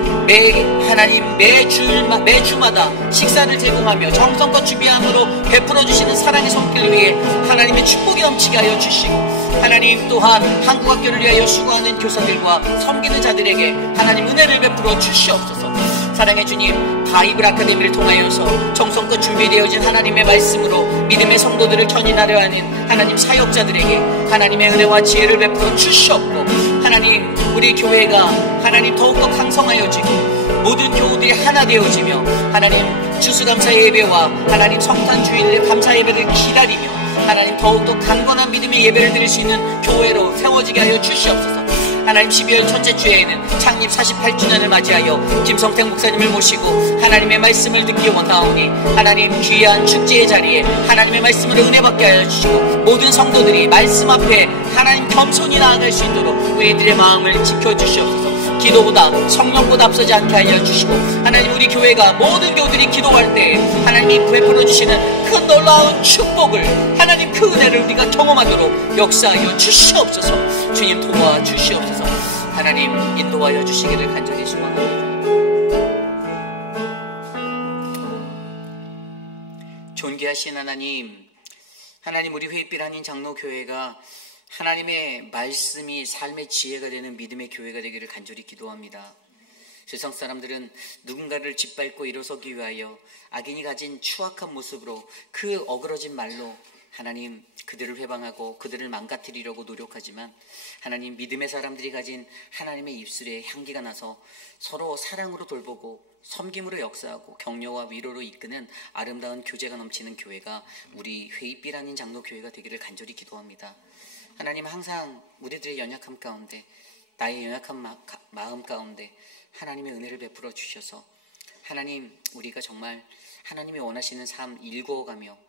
매주마다 식사를 제공하며 정성껏 준비함으로 베풀어 주시는 사랑의 손길 위에 하나님의 축복이 넘치게 하여 주시고, 하나님 또한 한국학교를 위하여 수고하는 교사들과 섬기는 자들에게 하나님 은혜를 베풀어 주시옵소서. 사랑의 주님, 바이블 아카데미를 통하여서 정성껏 준비되어진 하나님의 말씀으로 믿음의 성도들을 견인하려 하는 하나님 사역자들에게 하나님의 은혜와 지혜를 베풀어 주시옵고, 하나님 우리 교회가 하나님 더욱더 강성하여지고 모든 교우들이 하나 되어지며 하나님 추수감사 예배와 하나님 성탄주일 감사 예배를 기다리며 하나님 더욱더 강건한 믿음의 예배를 드릴 수 있는 교회로 세워지게 하여 주시옵소서. 하나님 12월 첫째 주에는 창립 48주년을 맞이하여 김성택 목사님을 모시고 하나님의 말씀을 듣기 원하오니 하나님 귀한 축제의 자리에 하나님의 말씀으로 은혜 받게 하여 주시고 모든 성도들이 말씀 앞에 하나님 겸손히 나아갈 수 있도록 우리들의 마음을 지켜주시옵소서. 기도보다 성령보다 앞서지 않게 하여 주시고 하나님 우리 교회가 모든 교우들이 기도할 때 하나님이 베풀어 주시는 그 놀라운 축복을 하나님 그 은혜를 우리가 경험하도록 역사하여 주시옵소서. 주님 도와 주시옵소서. 하나님 인도하여 주시기를 간절히 소망합니다. 존귀하신 하나님, 하나님 우리 회빛 한인 장로교회가 하나님의 말씀이 삶의 지혜가 되는 믿음의 교회가 되기를 간절히 기도합니다. 세상 사람들은 누군가를 짓밟고 일어서기 위하여 악인이 가진 추악한 모습으로 그 어그러진 말로 하나님 그들을 회방하고 그들을 망가뜨리려고 노력하지만 하나님 믿음의 사람들이 가진 하나님의 입술에 향기가 나서 서로 사랑으로 돌보고 섬김으로 역사하고 격려와 위로로 이끄는 아름다운 교제가 넘치는 교회가 우리 회빛 한인 장로교회가 되기를 간절히 기도합니다. 하나님 항상 우리들의 연약함 가운데 나의 연약한 마음 가운데 하나님의 은혜를 베풀어 주셔서 하나님 우리가 정말 하나님이 원하시는 삶 일구어가며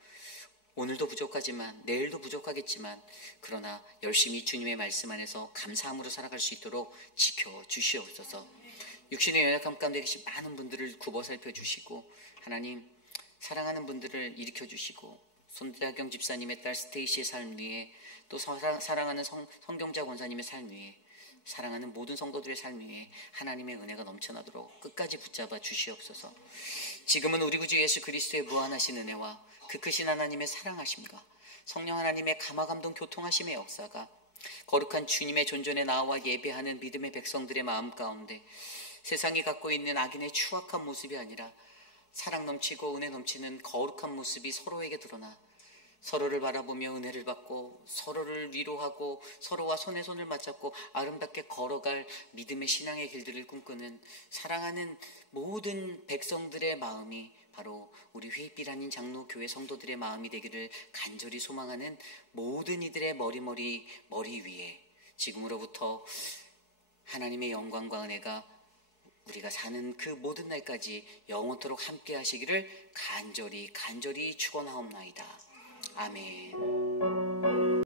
오늘도 부족하지만 내일도 부족하겠지만 그러나 열심히 주님의 말씀 안에서 감사함으로 살아갈 수 있도록 지켜주시옵소서. 육신의 연약함 가운데 계신 많은 분들을 굽어 살펴주시고 하나님 사랑하는 분들을 일으켜주시고 손대하경 집사님의 딸 스테이시의 삶 위에 또 사랑하는 성경자 권사님의 삶 위에 사랑하는 모든 성도들의 삶 위에 하나님의 은혜가 넘쳐나도록 끝까지 붙잡아 주시옵소서. 지금은 우리 구주 예수 그리스도의 무한하신 은혜와 그 크신 하나님의 사랑하심과 성령 하나님의 감화감동 교통하심의 역사가 거룩한 주님의 존전에 나와 예배하는 믿음의 백성들의 마음 가운데 세상이 갖고 있는 악인의 추악한 모습이 아니라 사랑 넘치고 은혜 넘치는 거룩한 모습이 서로에게 드러나 서로를 바라보며 은혜를 받고 서로를 위로하고 서로와 손에 손을 맞잡고 아름답게 걸어갈 믿음의 신앙의 길들을 꿈꾸는 사랑하는 모든 백성들의 마음이 바로 우리 회빛 한인 장로교회 성도들의 마음이 되기를 간절히 소망하는 모든 이들의 머리 위에 지금으로부터 하나님의 영광과 은혜가 우리가 사는 그 모든 날까지 영원토록 함께 하시기를 간절히 축원하옵나이다. 아멘.